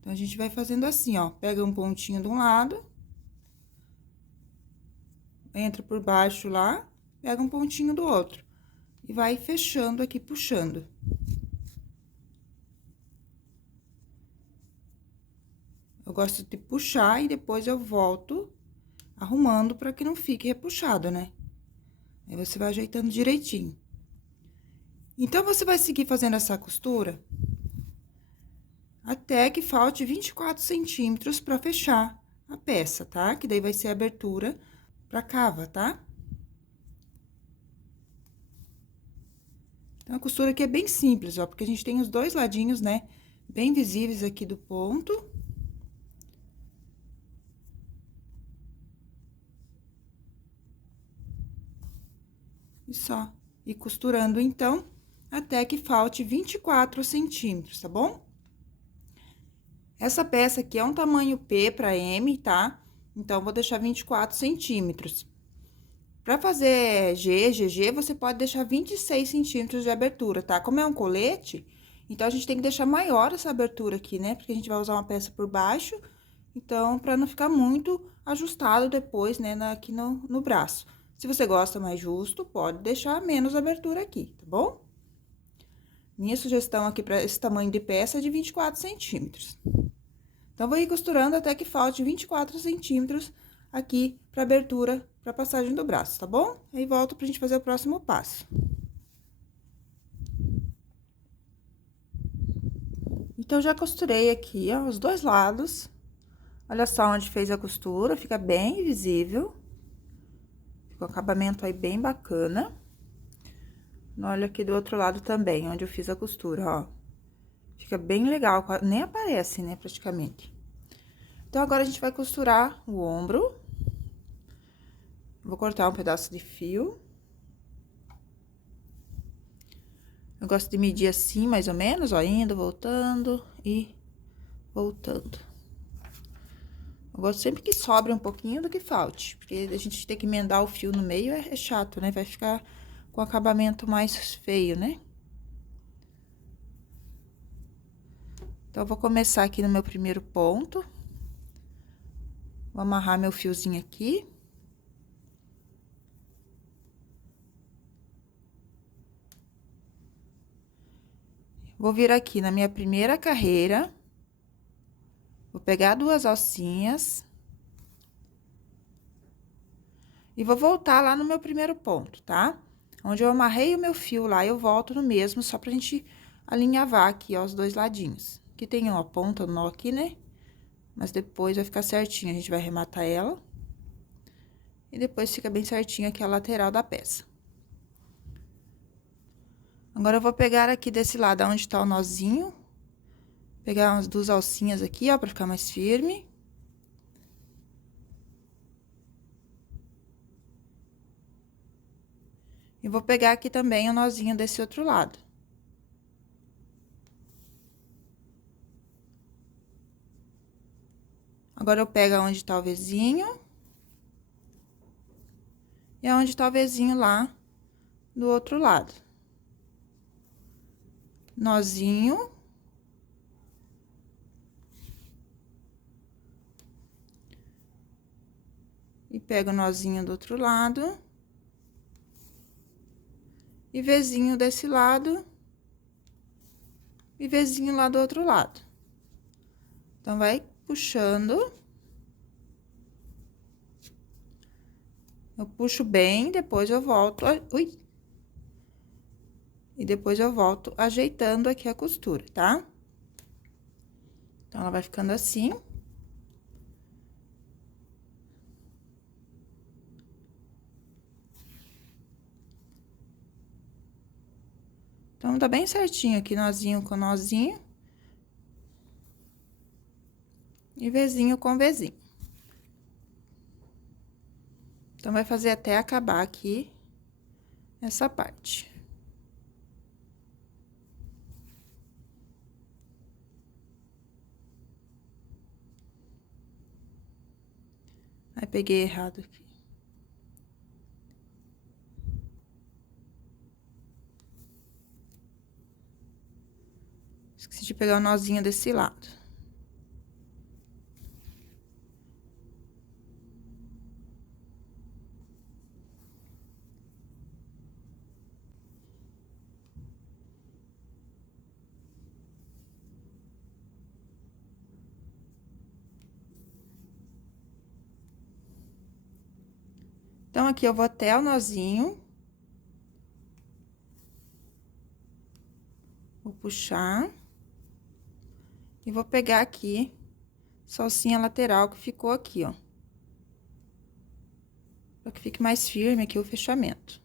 Então, gente vai fazendo assim, ó. Pega um pontinho de um lado. Entra por baixo lá, pega um pontinho do outro. E vai fechando aqui, puxando. Eu gosto de puxar e depois eu volto arrumando pra que não fique repuxado, né? Aí você vai ajeitando direitinho. Então, você vai seguir fazendo essa costura até que falte 24 centímetros pra fechar a peça, tá? Que daí vai ser a abertura pra cava, tá? Então, a costura aqui é bem simples, ó, porque a gente tem os dois ladinhos, né, bem visíveis aqui do ponto. E só ir costurando, então, até que falte 24 centímetros, tá bom? Essa peça aqui é um tamanho P para M, tá? Então, vou deixar 24 centímetros. Para fazer G, GG, você pode deixar 26 centímetros de abertura, tá? Como é um colete, então, a gente tem que deixar maior essa abertura aqui, né? Porque a gente vai usar uma peça por baixo, então, para não ficar muito ajustado depois, né, aqui no braço. Se você gosta mais justo, pode deixar menos abertura aqui, tá bom? Minha sugestão aqui para esse tamanho de peça é de 24 centímetros. Então, vou ir costurando até que falte 24 centímetros aqui para abertura, para passagem do braço, tá bom? Aí, volto pra gente fazer o próximo passo. Então, já costurei aqui, ó, os dois lados. Olha só onde fez a costura, fica bem visível. Ficou um acabamento aí bem bacana. Olha aqui do outro lado também, onde eu fiz a costura, ó. Fica bem legal, nem aparece, né, praticamente. Então, agora a gente vai costurar o ombro. Vou cortar um pedaço de fio. Eu gosto de medir assim, mais ou menos, ó, indo, voltando e voltando. Eu gosto sempre que sobre um pouquinho do que falte, porque a gente tem que emendar o fio no meio é chato, né? Vai ficar com acabamento mais feio, né? Então, eu vou começar aqui no meu primeiro ponto. Vou amarrar meu fiozinho aqui. Vou vir aqui na minha primeira carreira. Vou pegar duas alcinhas. E vou voltar lá no meu primeiro ponto, tá? Onde eu amarrei o meu fio lá, eu volto no mesmo, só pra gente alinhavar aqui, ó, os dois ladinhos. Aqui tem uma ponta, um nó aqui, né? Mas depois vai ficar certinho, a gente vai arrematar ela. E depois fica bem certinho aqui a lateral da peça. Agora, eu vou pegar aqui desse lado, onde tá o nozinho. Pegar umas duas alcinhas aqui, ó, pra ficar mais firme. E vou pegar aqui também o nozinho desse outro lado. Agora, eu pego onde tá o vizinho. E aonde tá o vizinho lá do outro lado. Nozinho. E pego o nozinho do outro lado. E vezinho desse lado. E vezinho lá do outro lado. Então, vai puxando. Eu puxo bem, depois eu volto... Ui! E depois eu volto ajeitando aqui a costura, tá? Então, ela vai ficando assim. Então, tá bem certinho aqui, nozinho com nozinho. E vezinho com vezinho. Então, vai fazer até acabar aqui essa parte. Aí, peguei errado aqui. Esqueci de pegar o nozinho desse lado. Então, aqui eu vou até o nozinho. Vou puxar. E vou pegar aqui essa alcinha lateral que ficou aqui, ó. Pra que fique mais firme aqui o fechamento.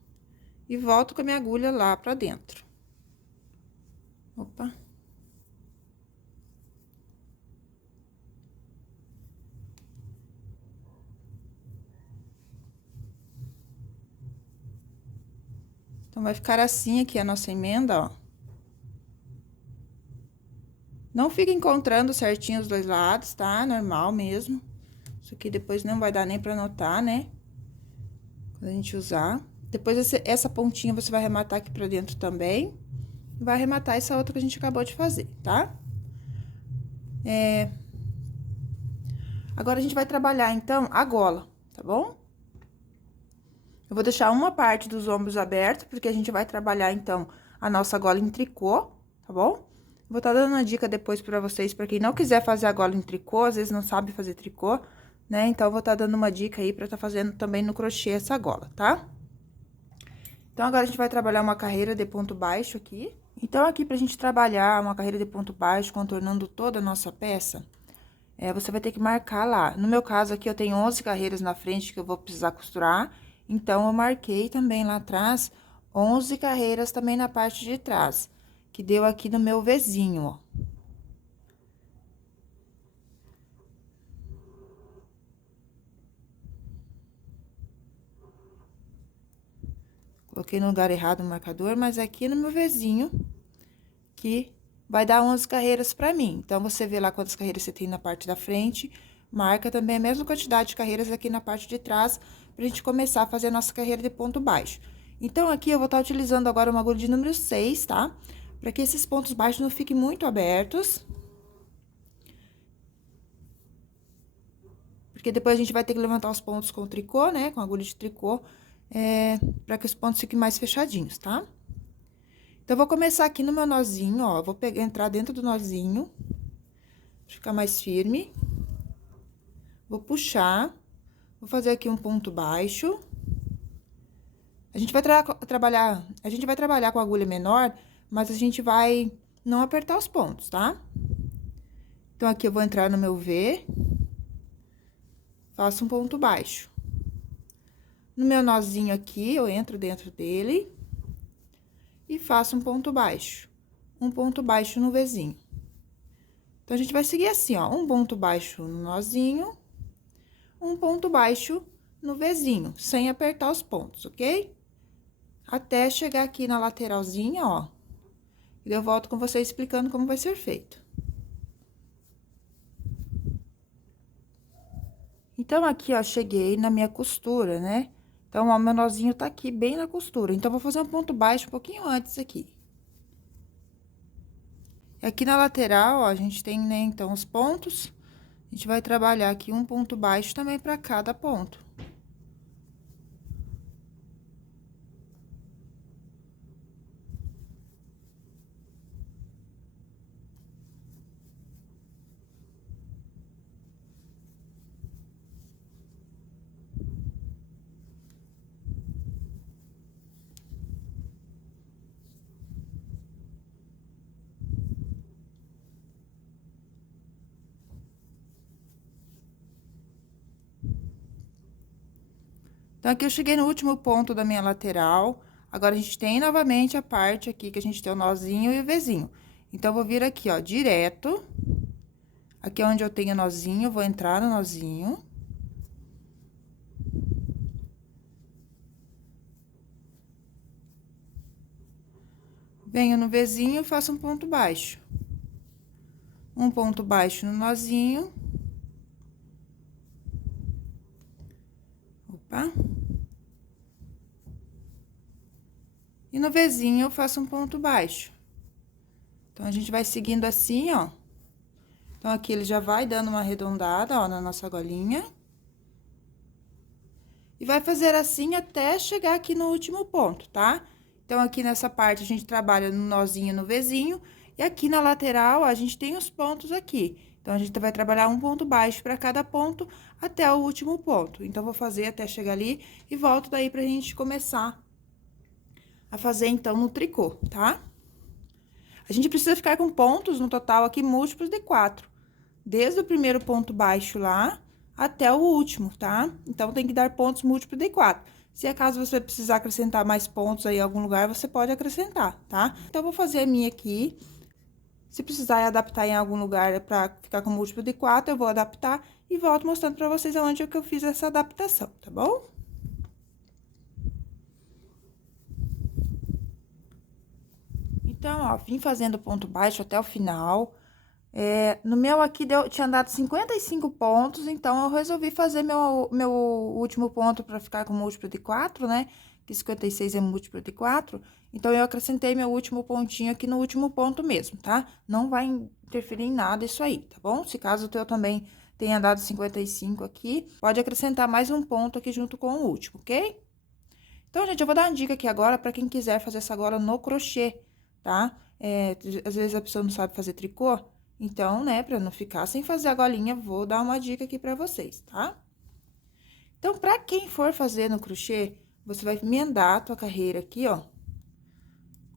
E volto com a minha agulha lá pra dentro. Opa. Então, vai ficar assim aqui a nossa emenda, ó. Não fica encontrando certinho os dois lados, tá? Normal mesmo. Isso aqui depois não vai dar nem pra notar, né? Quando a gente usar. Depois, essa pontinha você vai arrematar aqui pra dentro também. E vai arrematar essa outra que a gente acabou de fazer, tá? Agora, a gente vai trabalhar, então, a gola, tá bom? Eu vou deixar uma parte dos ombros abertos, porque a gente vai trabalhar, então, a nossa gola em tricô, tá bom? Vou estar dando uma dica depois pra vocês, pra quem não quiser fazer a gola em tricô, às vezes não sabe fazer tricô, né? Então, eu vou estar dando uma dica aí pra estar fazendo também no crochê essa gola, tá? Então, agora a gente vai trabalhar uma carreira de ponto baixo aqui. Então, aqui pra gente trabalhar uma carreira de ponto baixo, contornando toda a nossa peça, você vai ter que marcar lá. No meu caso aqui, eu tenho 11 carreiras na frente que eu vou precisar costurar. Então, eu marquei também lá atrás 11 carreiras também na parte de trás, que deu aqui no meu Vzinho, ó. Coloquei no lugar errado o marcador, mas aqui no meu Vzinho, que vai dar 11 carreiras pra mim. Então, você vê lá quantas carreiras você tem na parte da frente, marca também a mesma quantidade de carreiras aqui na parte de trás, pra gente começar a fazer a nossa carreira de ponto baixo. Então, aqui eu vou estar utilizando agora uma agulha de número 6, tá? Pra que esses pontos baixos não fiquem muito abertos. Porque depois a gente vai ter que levantar os pontos com o tricô, né? Com a agulha de tricô, pra que os pontos fiquem mais fechadinhos, tá? Então, eu vou começar aqui no meu nozinho, ó. Eu vou entrar dentro do nozinho, pra ficar mais firme. Vou puxar, vou fazer aqui um ponto baixo. A gente vai trabalhar com a agulha menor, mas a gente vai não apertar os pontos, tá? Então, aqui eu vou entrar no meu V, faço um ponto baixo. No meu nozinho aqui, eu entro dentro dele e faço um ponto baixo no Vzinho. Então, a gente vai seguir assim, ó, um ponto baixo no nozinho, um ponto baixo no Vzinho, sem apertar os pontos, ok? Até chegar aqui na lateralzinha, ó, e eu volto com você explicando como vai ser feito. Então, aqui, ó, cheguei na minha costura, né? Então, ó, meu nozinho tá aqui bem na costura. Então, vou fazer um ponto baixo um pouquinho antes aqui. E aqui na lateral, ó, a gente tem, né, então, os pontos. A gente vai trabalhar aqui um ponto baixo também pra cada ponto. Então, aqui eu cheguei no último ponto da minha lateral. Agora, a gente tem novamente a parte aqui que a gente tem o nozinho e o Vzinho. Então, eu vou vir aqui, ó, direto. Aqui é onde eu tenho nozinho, vou entrar no nozinho. Venho no Vzinho e faço um ponto baixo. Um ponto baixo no nozinho. Opa. E no Vzinho eu faço um ponto baixo. Então, a gente vai seguindo assim, ó. Então, aqui ele já vai dando uma arredondada, ó, na nossa golinha. E vai fazer assim até chegar aqui no último ponto, tá? Então, aqui nessa parte, a gente trabalha no nozinho, no Vzinho. E aqui na lateral, ó, a gente tem os pontos aqui. Então, a gente vai trabalhar um ponto baixo para cada ponto até o último ponto. Então, vou fazer até chegar ali e volto daí pra gente começar a fazer, então, no tricô, tá? A gente precisa ficar com pontos no total aqui múltiplos de 4. Desde o primeiro ponto baixo lá até o último, tá? Então, tem que dar pontos múltiplos de 4. Se acaso você precisar acrescentar mais pontos aí em algum lugar, você pode acrescentar, tá? Então, eu vou fazer a minha aqui. Se precisar adaptar em algum lugar para ficar com múltiplo de 4, eu vou adaptar e volto mostrando para vocês aonde é que eu fiz essa adaptação, tá bom? Então, ó, vim fazendo ponto baixo até o final. No meu aqui tinha dado 55 pontos, então eu resolvi fazer meu último ponto para ficar com múltiplo de 4, né? Que 56 é múltiplo de 4. Então, eu acrescentei meu último pontinho aqui no último ponto mesmo, tá? Não vai interferir em nada isso aí, tá bom? Se caso o teu também tenha dado 55 aqui, pode acrescentar mais um ponto aqui junto com o último, ok? Então, gente, eu vou dar uma dica aqui agora para quem quiser fazer essa gola no crochê, tá? Às vezes a pessoa não sabe fazer tricô, então, né, para não ficar sem fazer a golinha, vou dar uma dica aqui para vocês, tá? Então, para quem for fazer no crochê, você vai emendar a tua carreira aqui, ó,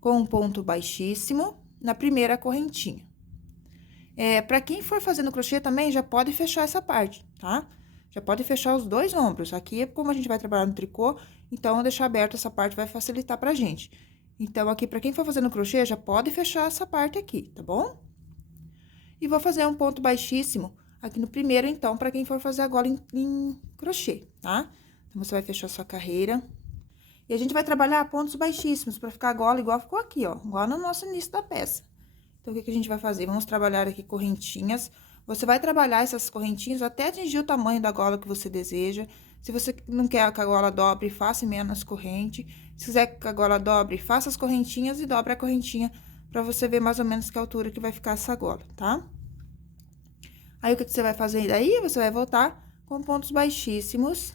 com um ponto baixíssimo na primeira correntinha. Para quem for fazer no crochê também, já pode fechar essa parte, tá? Já pode fechar os dois ombros. Aqui, como a gente vai trabalhar no tricô, então, deixar aberto essa parte vai facilitar pra gente. Então, aqui, pra quem for fazer no crochê, já pode fechar essa parte aqui, tá bom? E vou fazer um ponto baixíssimo aqui no primeiro, então, pra quem for fazer a gola em crochê, tá? Então, você vai fechar a sua carreira. E a gente vai trabalhar pontos baixíssimos pra ficar a gola igual ficou aqui, ó. Igual no nosso início da peça. Então, o que a gente vai fazer? Vamos trabalhar aqui correntinhas. Você vai trabalhar essas correntinhas até atingir o tamanho da gola que você deseja. Se você não quer que a gola dobre, faça menos corrente. Se quiser que a gola dobre, faça as correntinhas e dobre a correntinha pra você ver mais ou menos que altura que vai ficar essa gola, tá? Aí, o que você vai fazer daí? Você vai voltar com pontos baixíssimos.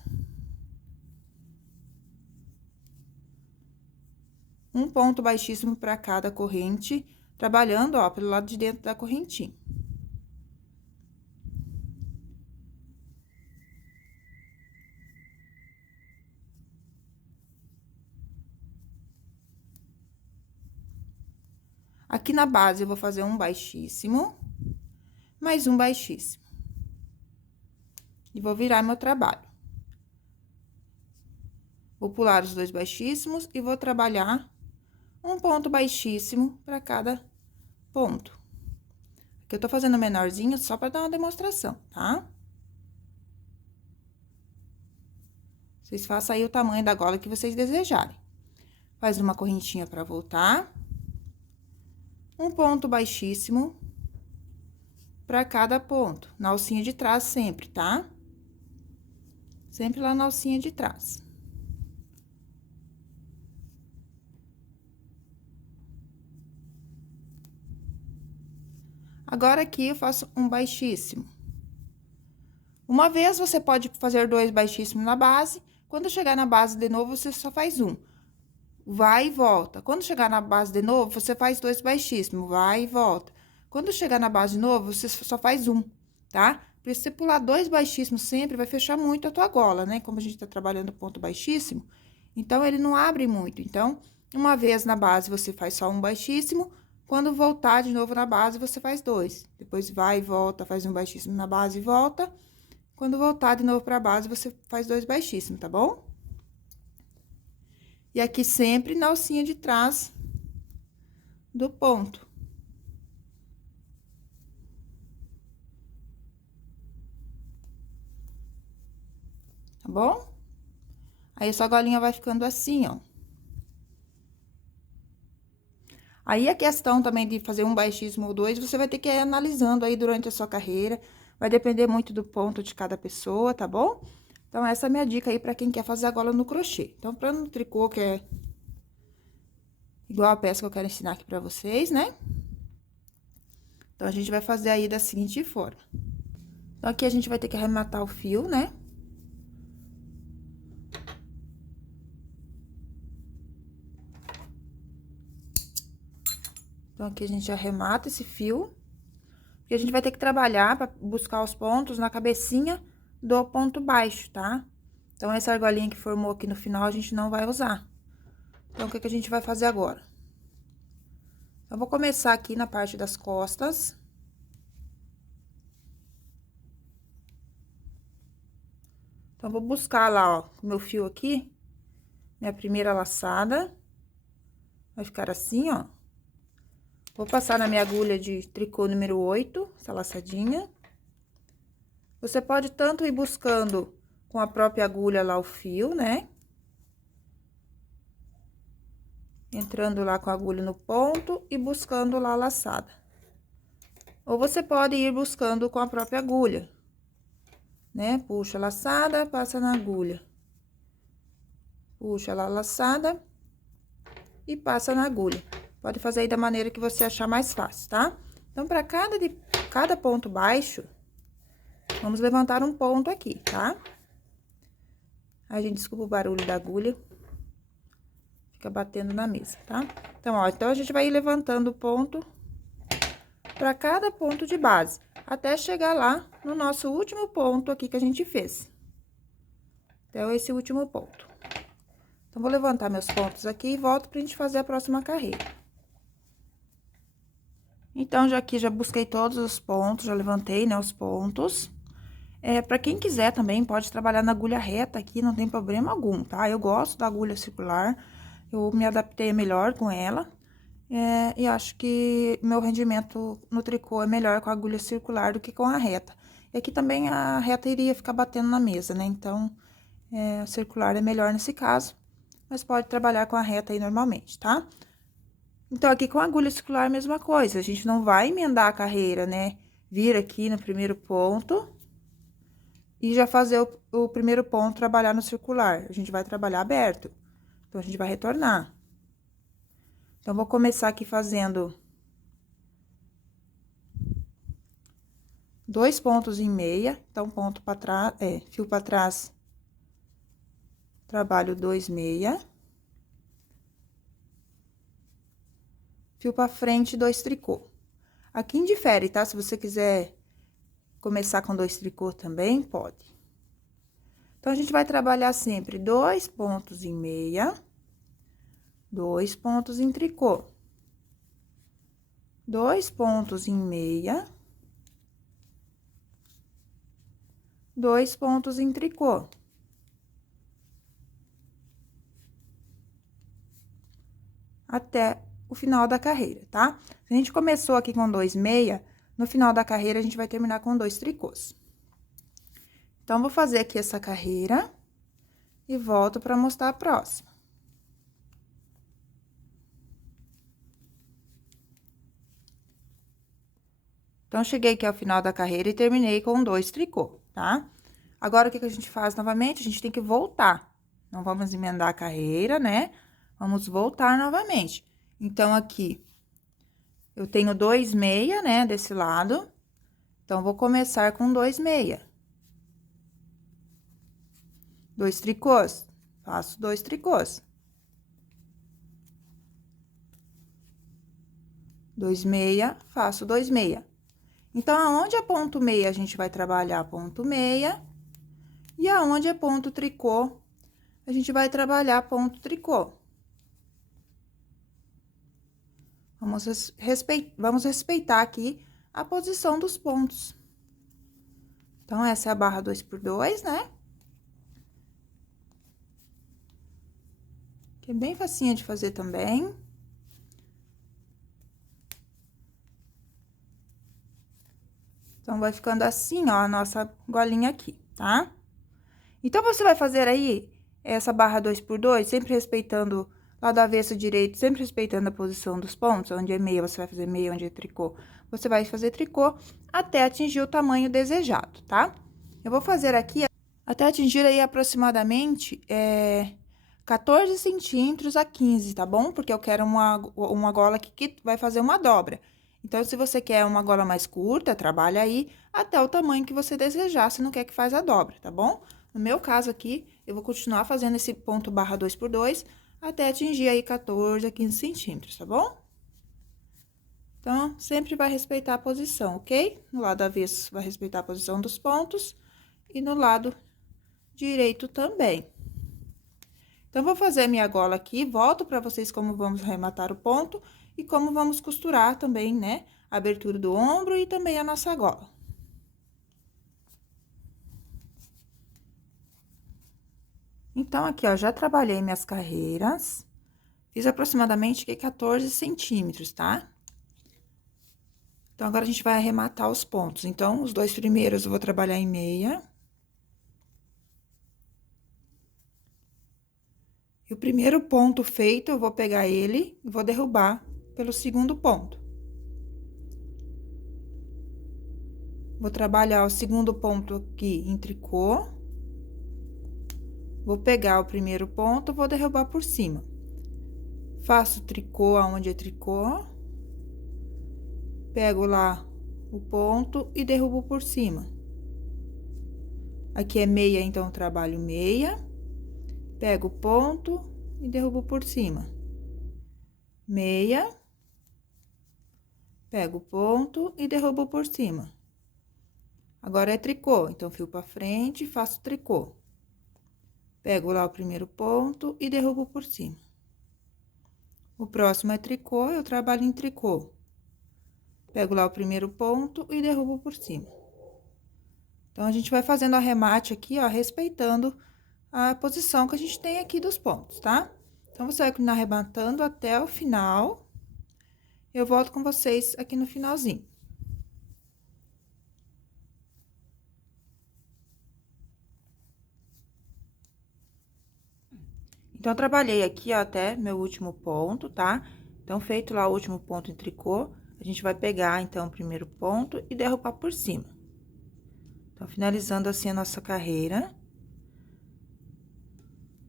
Um ponto baixíssimo para cada corrente, trabalhando, ó, pelo lado de dentro da correntinha. Aqui na base, eu vou fazer um baixíssimo, mais um baixíssimo. E vou virar meu trabalho. Vou pular os dois baixíssimos e vou trabalhar um ponto baixíssimo para cada ponto. Aqui eu tô fazendo menorzinho só para dar uma demonstração, tá? Vocês façam aí o tamanho da gola que vocês desejarem. Faz uma correntinha para voltar. Um ponto baixíssimo para cada ponto, na alcinha de trás sempre, tá? Sempre lá na alcinha de trás. Agora, aqui, eu faço um baixíssimo. Uma vez, você pode fazer dois baixíssimos na base. Quando chegar na base de novo, você só faz um. Vai e volta. Quando chegar na base de novo, você faz dois baixíssimos. Vai e volta. Quando chegar na base de novo, você só faz um, tá? Porque se você pular dois baixíssimos sempre, vai fechar muito a tua gola, né? Como a gente tá trabalhando ponto baixíssimo, então, ele não abre muito. Então, uma vez na base, você faz só um baixíssimo. Quando voltar de novo na base, você faz dois. Depois, vai e volta, faz um baixíssimo na base e volta. Quando voltar de novo pra base, você faz dois baixíssimos, tá bom? E aqui sempre na alcinha de trás do ponto. Tá bom? Aí, a sua golinha vai ficando assim, ó. Aí, a questão também de fazer um baixíssimo ou dois, você vai ter que ir analisando aí durante a sua carreira. Vai depender muito do ponto de cada pessoa, tá bom? Então, essa é a minha dica aí pra quem quer fazer a gola no crochê. Então, pra no tricô, que é igual a peça que eu quero ensinar aqui pra vocês, né? Então, a gente vai fazer aí da seguinte forma. Então, aqui a gente vai ter que arrematar o fio, né? Então, aqui a gente arremata esse fio. porque a gente vai ter que trabalhar para buscar os pontos na cabecinha do ponto baixo, tá? Então, essa argolinha que formou aqui no final, a gente não vai usar. Então, o que que a gente vai fazer agora? Eu vou começar aqui na parte das costas. Então, vou buscar lá, ó, com o meu fio aqui, minha primeira laçada. Vai ficar assim, ó. Vou passar na minha agulha de tricô número 8, essa laçadinha. Você pode tanto ir buscando com a própria agulha lá o fio, né? Entrando lá com a agulha no ponto e buscando lá a laçada. Ou você pode ir buscando com a própria agulha, né? Puxa a laçada, passa na agulha. Puxa lá a laçada e passa na agulha. Pode fazer aí da maneira que você achar mais fácil, tá? Então, para cada ponto baixo, vamos levantar um ponto aqui, tá? Ai, gente, desculpa o barulho da agulha. Fica batendo na mesa, tá? Então, ó, então a gente vai ir levantando o ponto para cada ponto de base, até chegar lá no nosso último ponto aqui que a gente fez. Então, esse último ponto. Então, vou levantar meus pontos aqui e volto pra gente fazer a próxima carreira. Então, já busquei todos os pontos, já levantei, né, os pontos. Pra quem quiser também, pode trabalhar na agulha reta aqui, não tem problema algum, tá? Eu gosto da agulha circular, eu me adaptei melhor com ela. E acho que meu rendimento no tricô é melhor com a agulha circular do que com a reta. E aqui também a reta iria ficar batendo na mesa, né? Então, a circular é melhor nesse caso, mas pode trabalhar com a reta aí normalmente, tá? Então, aqui com a agulha circular, a mesma coisa, a gente não vai emendar a carreira, né? Vir aqui no primeiro ponto e já fazer o primeiro ponto, trabalhar no circular. A gente vai trabalhar aberto, então, a gente vai retornar. Então, vou começar aqui fazendo 2 pontos em meia, então, ponto para trás, fio para trás, trabalho 2 meia. Fio para frente, 2 tricô. Aqui indifere, tá? Se você quiser começar com 2 tricô também, pode. Então, a gente vai trabalhar sempre 2 pontos em meia, 2 pontos em tricô. 2 pontos em meia, 2 pontos em tricô. Até o final da carreira, tá? Se a gente começou aqui com 2 meia, no final da carreira, a gente vai terminar com 2 tricôs. Então, vou fazer aqui essa carreira e volto pra mostrar a próxima. Então, cheguei aqui ao final da carreira e terminei com 2 tricô, tá? Agora, o que que a gente faz novamente? A gente tem que voltar. Não vamos emendar a carreira, né? Vamos voltar novamente. Então, aqui, eu tenho 2 meia, né, desse lado. Então, vou começar com 2 meia. 2 tricôs, faço 2 tricôs. 2 meia, faço 2 meia. Então, aonde é ponto meia, a gente vai trabalhar ponto meia. E aonde é ponto tricô, a gente vai trabalhar ponto tricô. Vamos respeitar aqui a posição dos pontos. Então, essa é a barra 2x2, né? Que é bem facinha de fazer também. Então, vai ficando assim, ó, a nossa golinha aqui, tá? Então, você vai fazer aí essa barra 2x2, sempre respeitando lado avesso direito, sempre respeitando a posição dos pontos. Onde é meia, você vai fazer meia, onde é tricô, você vai fazer tricô até atingir o tamanho desejado, tá? Eu vou fazer aqui até atingir aí aproximadamente 14 centímetros a 15, tá bom? Porque eu quero uma gola aqui que vai fazer uma dobra. Então, se você quer uma gola mais curta, trabalha aí até o tamanho que você desejar, se não quer que faz a dobra, tá bom? No meu caso aqui, eu vou continuar fazendo esse ponto barra 2x2 até atingir aí 14 a 15 centímetros, tá bom? Então, sempre vai respeitar a posição, ok? No lado avesso, vai respeitar a posição dos pontos e no lado direito também. Então, vou fazer a minha gola aqui, volto para vocês como vamos arrematar o ponto e como vamos costurar também, né? A abertura do ombro e também a nossa gola. Então, aqui, ó, já trabalhei minhas carreiras, fiz aproximadamente 14 centímetros, tá? Então, agora a gente vai arrematar os pontos. Então, os dois primeiros eu vou trabalhar em meia. E o primeiro ponto feito, eu vou pegar ele e vou derrubar pelo segundo ponto. Vou trabalhar o segundo ponto aqui em tricô. Vou pegar o primeiro ponto, vou derrubar por cima. Faço tricô aonde é tricô. Pego lá o ponto e derrubo por cima. Aqui é meia, então, eu trabalho meia. Pego o ponto e derrubo por cima. Meia. Pego o ponto e derrubo por cima. Agora, é tricô, então, fio pra frente e faço tricô. Pego lá o primeiro ponto e derrubo por cima. O próximo é tricô, eu trabalho em tricô. Pego lá o primeiro ponto e derrubo por cima. Então, a gente vai fazendo arremate aqui, ó, respeitando a posição que a gente tem aqui dos pontos, tá? Então, você vai continuar arrematando até o final. Eu volto com vocês aqui no finalzinho. Então, eu trabalhei aqui, ó, até meu último ponto, tá? Então, feito lá o último ponto em tricô, a gente vai pegar, então, o primeiro ponto e derrubar por cima. Então, finalizando assim a nossa carreira.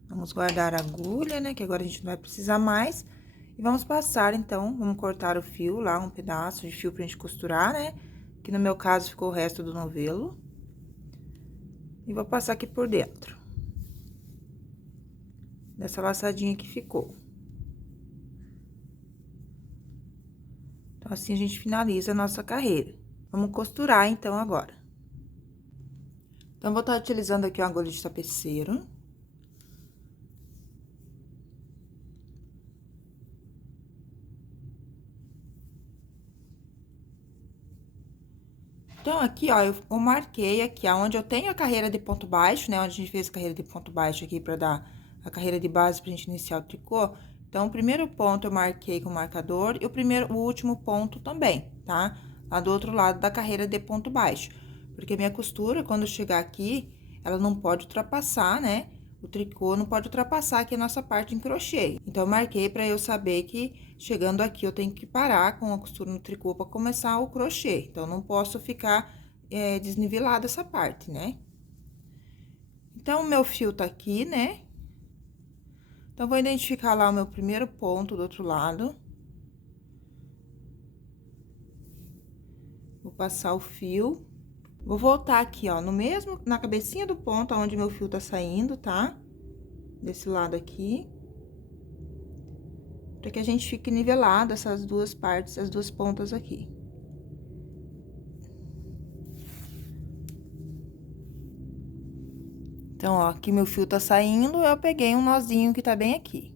Vamos guardar a agulha, né? Que agora a gente não vai precisar mais. E vamos passar, então, vamos cortar o fio lá, um pedaço de fio pra gente costurar, né? Que no meu caso ficou o resto do novelo. E vou passar aqui por dentro. Dessa laçadinha que ficou. Então, assim a gente finaliza a nossa carreira. Vamos costurar, então, agora. Então, vou estar utilizando aqui uma agulha de tapeceiro. Então, aqui, ó, eu marquei aqui, aonde eu tenho a carreira de ponto baixo, né? Onde a gente fez a carreira de ponto baixo aqui pra dar a carreira de base pra gente iniciar o tricô. Então, o primeiro ponto eu marquei com o marcador e o último ponto também, tá? Lá do outro lado da carreira de ponto baixo. Porque minha costura, quando chegar aqui, ela não pode ultrapassar, né? O tricô não pode ultrapassar aqui a nossa parte em crochê. Então, eu marquei pra eu saber que chegando aqui eu tenho que parar com a costura no tricô pra começar o crochê. Então, não posso ficar desnivelada essa parte, né? Então, o meu fio tá aqui, né? Então, vou identificar lá o meu primeiro ponto do outro lado. Vou passar o fio. Vou voltar aqui, ó, na cabecinha do ponto onde meu fio tá saindo, tá? Desse lado aqui. Pra que a gente fique nivelado essas duas partes, as duas pontas aqui. Então, ó, aqui meu fio tá saindo, eu peguei um nozinho que tá bem aqui.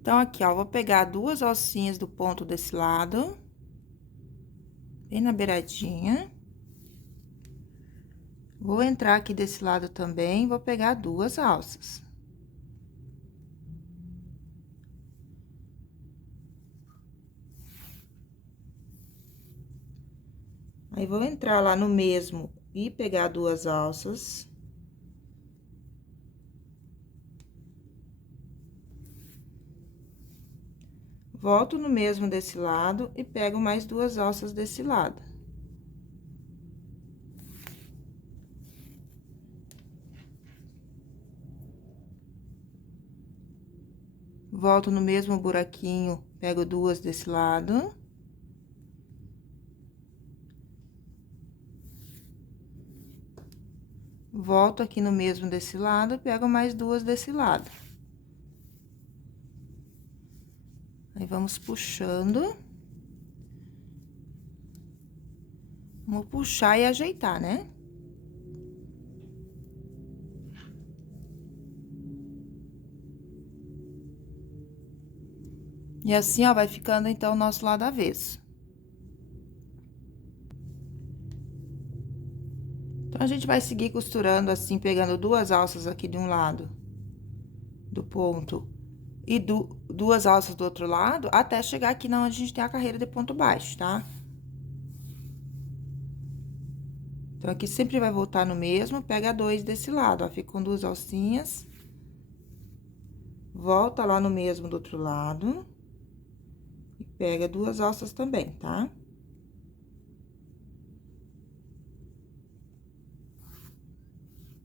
Então, aqui, ó, vou pegar duas alcinhas do ponto desse lado. Bem na beiradinha. Vou entrar aqui desse lado também, vou pegar duas alças. Aí, vou entrar lá no mesmo e pegar duas alças. Volto no mesmo desse lado e pego mais duas alças desse lado. Volto no mesmo buraquinho, pego duas desse lado. Volto aqui no mesmo desse lado, pego mais duas desse lado. Aí, vamos puxando. Vamos puxar e ajeitar, né? E assim, ó, vai ficando, então, o nosso lado avesso. Então, a gente vai seguir costurando assim, pegando duas alças aqui de um lado do ponto e duas alças do outro lado, até chegar aqui na onde a gente tem a carreira de ponto baixo, tá? Então, aqui sempre vai voltar no mesmo, pega dois desse lado, ó, fica com duas alcinhas. Volta lá no mesmo do outro lado. E pega duas alças também, tá?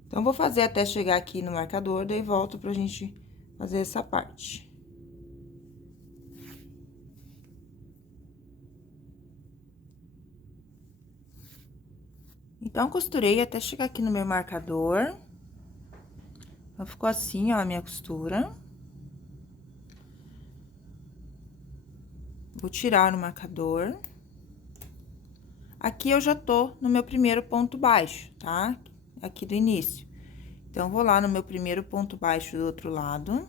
Então, vou fazer até chegar aqui no marcador, daí volto pra gente fazer essa parte. Então, costurei até chegar aqui no meu marcador. Então, ficou assim, ó, a minha costura. Vou tirar o marcador. Aqui eu já tô no meu primeiro ponto baixo, tá? Aqui do início. Então, vou lá no meu primeiro ponto baixo do outro lado.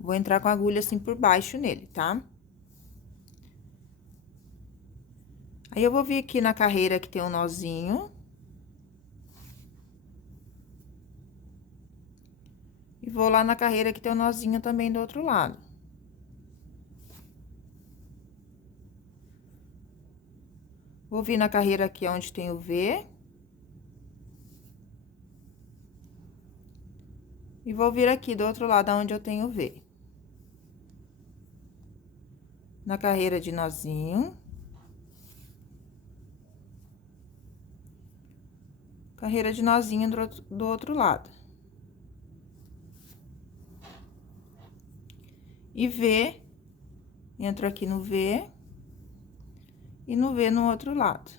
Vou entrar com a agulha assim por baixo nele, tá? Aí, eu vou vir aqui na carreira que tem um nozinho. E vou lá na carreira que tem um nozinho também do outro lado. Vou vir na carreira aqui onde tem o V. E vou vir aqui do outro lado onde eu tenho o V. Na carreira de nozinho. Carreira de nozinho do outro lado. E V, entro aqui no V. E no V no outro lado.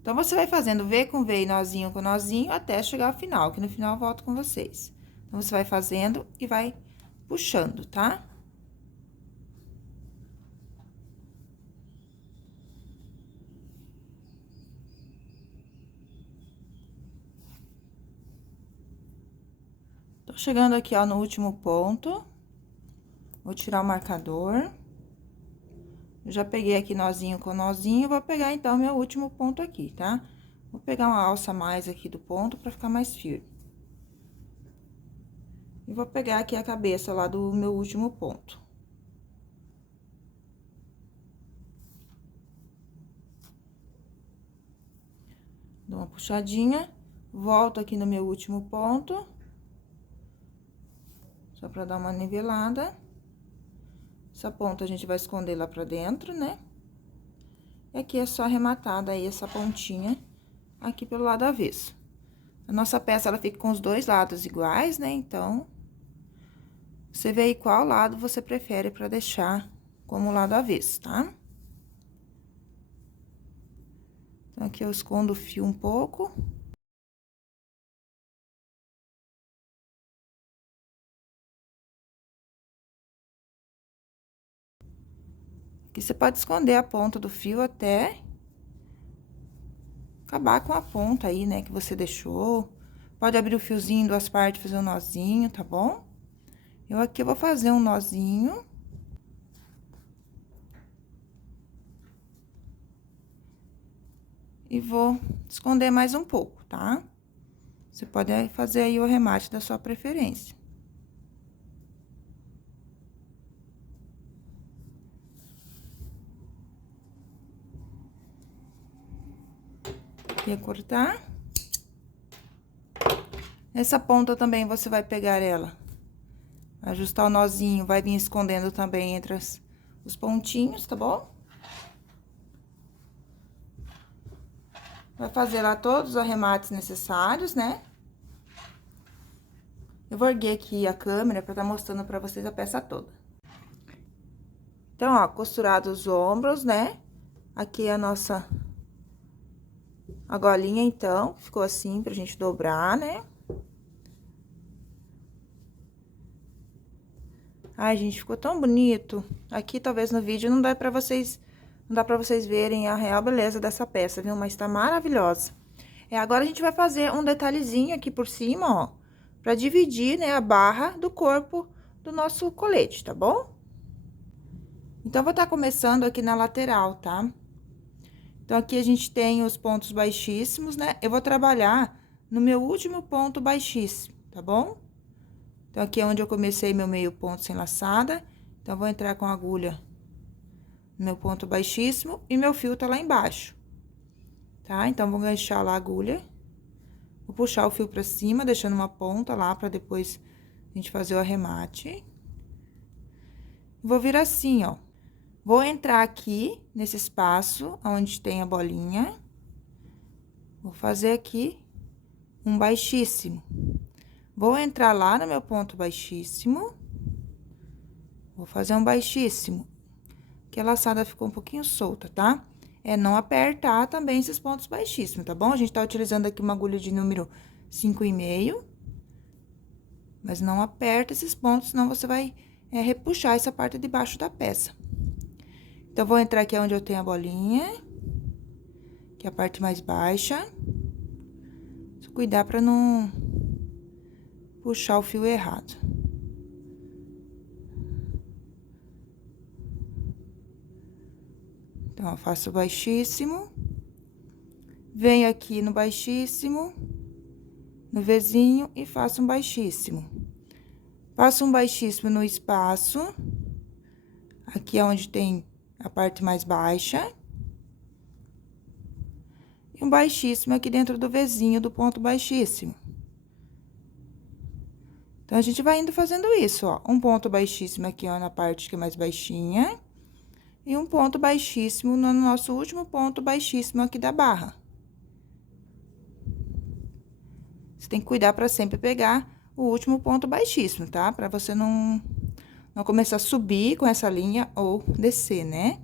Então, você vai fazendo V com V e nozinho com nozinho até chegar ao final, que no final eu volto com vocês. Então, você vai fazendo e vai puxando, tá? Tô chegando aqui, ó, no último ponto. Vou tirar o marcador. Eu já peguei aqui nozinho com nozinho, vou pegar, então, meu último ponto aqui, tá? Vou pegar uma alça a mais aqui do ponto pra ficar mais firme. E vou pegar aqui a cabeça lá do meu último ponto. Dou uma puxadinha, volto aqui no meu último ponto. Só pra dar uma nivelada. Essa ponta a gente vai esconder lá pra dentro, né? E aqui é só arrematar daí essa pontinha aqui pelo lado avesso. A nossa peça, ela fica com os dois lados iguais, né? Então, você vê aí qual lado você prefere pra deixar como lado avesso, tá? Então, aqui eu escondo o fio um pouco. Aqui você pode esconder a ponta do fio até acabar com a ponta aí, né, que você deixou. Pode abrir o fiozinho em duas partes, fazer um nozinho, tá bom? Eu aqui vou fazer um nozinho. E vou esconder mais um pouco, tá? Você pode fazer aí o arremate da sua preferência. Recortar. Essa ponta também, você vai pegar ela, ajustar o nozinho, vai vir escondendo também entre os pontinhos, tá bom? Vai fazer lá todos os arremates necessários, né? Eu vou erguer aqui a câmera pra tá mostrando pra vocês a peça toda. Então, ó, costurado os ombros, né? Aqui a nossa golinha, então, ficou assim pra gente dobrar, né? Ai, gente, ficou tão bonito. Aqui, talvez no vídeo, não dá pra vocês verem a real beleza dessa peça, viu? Mas tá maravilhosa. Agora a gente vai fazer um detalhezinho aqui por cima, ó, pra dividir, né, a barra do corpo do nosso colete, tá bom? Então, vou estar começando aqui na lateral, tá? Então, aqui a gente tem os pontos baixíssimos, né? Eu vou trabalhar no meu último ponto baixíssimo, tá bom? Então, aqui é onde eu comecei meu meio ponto sem laçada. Então, vou entrar com a agulha no meu ponto baixíssimo e meu fio tá lá embaixo, tá? Então, vou enganchar lá a agulha. Vou puxar o fio pra cima, deixando uma ponta lá pra depois a gente fazer o arremate. Vou vir assim, ó. Vou entrar aqui nesse espaço onde tem a bolinha. Vou fazer aqui um baixíssimo. Vou entrar lá no meu ponto baixíssimo. Vou fazer um baixíssimo. Que a laçada ficou um pouquinho solta, tá? Não apertar também esses pontos baixíssimos, tá bom? A gente tá utilizando aqui uma agulha de número 5,5. Mas não aperta esses pontos, senão você vai repuxar essa parte de baixo da peça. Então, vou entrar aqui onde eu tenho a bolinha, que é a parte mais baixa. Cuidar pra não puxar o fio errado. Então, eu faço o baixíssimo. Venho aqui no baixíssimo, no Vzinho e faço um baixíssimo. Faço um baixíssimo no espaço. Aqui é onde tem a parte mais baixa. E um baixíssimo aqui dentro do Vzinho do ponto baixíssimo. Então, a gente vai indo fazendo isso, ó. Um ponto baixíssimo aqui, ó, na parte que é mais baixinha. E um ponto baixíssimo no nosso último ponto baixíssimo aqui da barra. Você tem que cuidar pra sempre pegar o último ponto baixíssimo, tá? Pra você não começar a subir com essa linha ou descer, né?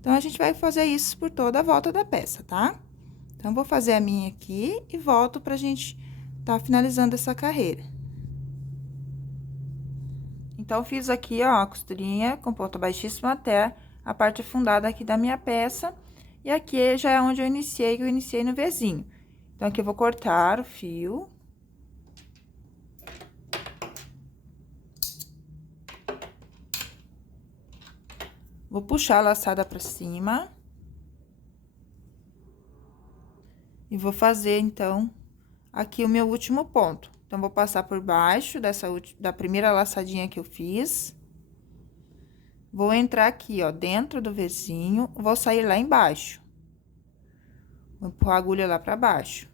Então, a gente vai fazer isso por toda a volta da peça, tá? Então, vou fazer a minha aqui e volto pra gente tá finalizando essa carreira. Então, fiz aqui, ó, a costurinha com ponto baixíssimo até a parte afundada aqui da minha peça. E aqui já é onde eu iniciei no Vzinho. Então, aqui eu vou cortar o fio. Vou puxar a laçada pra cima. E vou fazer, então, aqui o meu último ponto. Então, vou passar por baixo da primeira laçadinha que eu fiz. Vou entrar aqui, ó, dentro do Vzinho, vou sair lá embaixo. Vou empurrar a agulha lá pra baixo.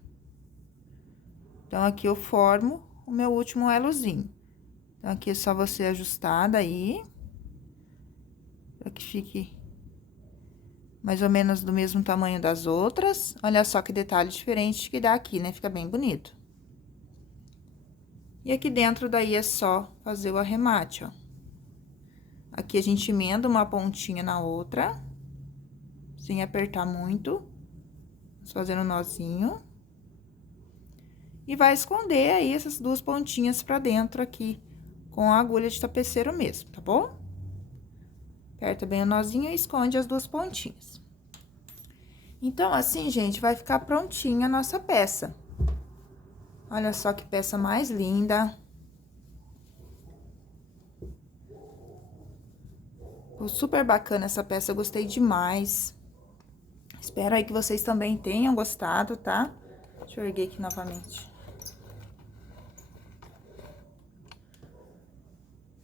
Então, aqui eu formo o meu último elozinho. Então, aqui é só você ajustar daí. Pra que fique mais ou menos do mesmo tamanho das outras. Olha só que detalhe diferente que dá aqui, né? Fica bem bonito. E aqui dentro daí é só fazer o arremate, ó. Aqui a gente emenda uma pontinha na outra, sem apertar muito. Vamos fazendo um nozinho. E vai esconder aí essas duas pontinhas pra dentro aqui, com a agulha de tapeceiro mesmo, tá bom? Aperta bem o nozinho e esconde as duas pontinhas. Então, assim, gente, vai ficar prontinha a nossa peça. Olha só que peça mais linda. Ficou super bacana essa peça, eu gostei demais. Espero aí que vocês também tenham gostado, tá? Deixa eu erguer aqui novamente.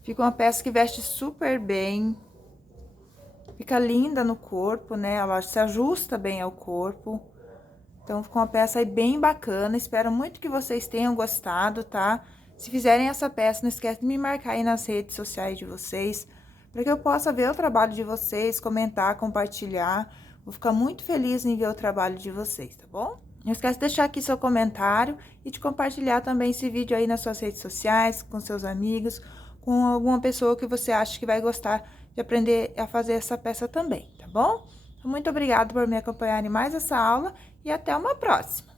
Fica uma peça que veste super bem. Fica linda no corpo, né? Ela se ajusta bem ao corpo. Então, ficou uma peça aí bem bacana. Espero muito que vocês tenham gostado, tá? Se fizerem essa peça, não esquece de me marcar aí nas redes sociais de vocês, para que eu possa ver o trabalho de vocês, comentar, compartilhar. Vou ficar muito feliz em ver o trabalho de vocês, tá bom? Não esquece de deixar aqui seu comentário e de compartilhar também esse vídeo aí nas suas redes sociais, com seus amigos, com alguma pessoa que você acha que vai gostar de aprender a fazer essa peça também, tá bom? Então, muito obrigada por me acompanhar em mais essa aula e até uma próxima!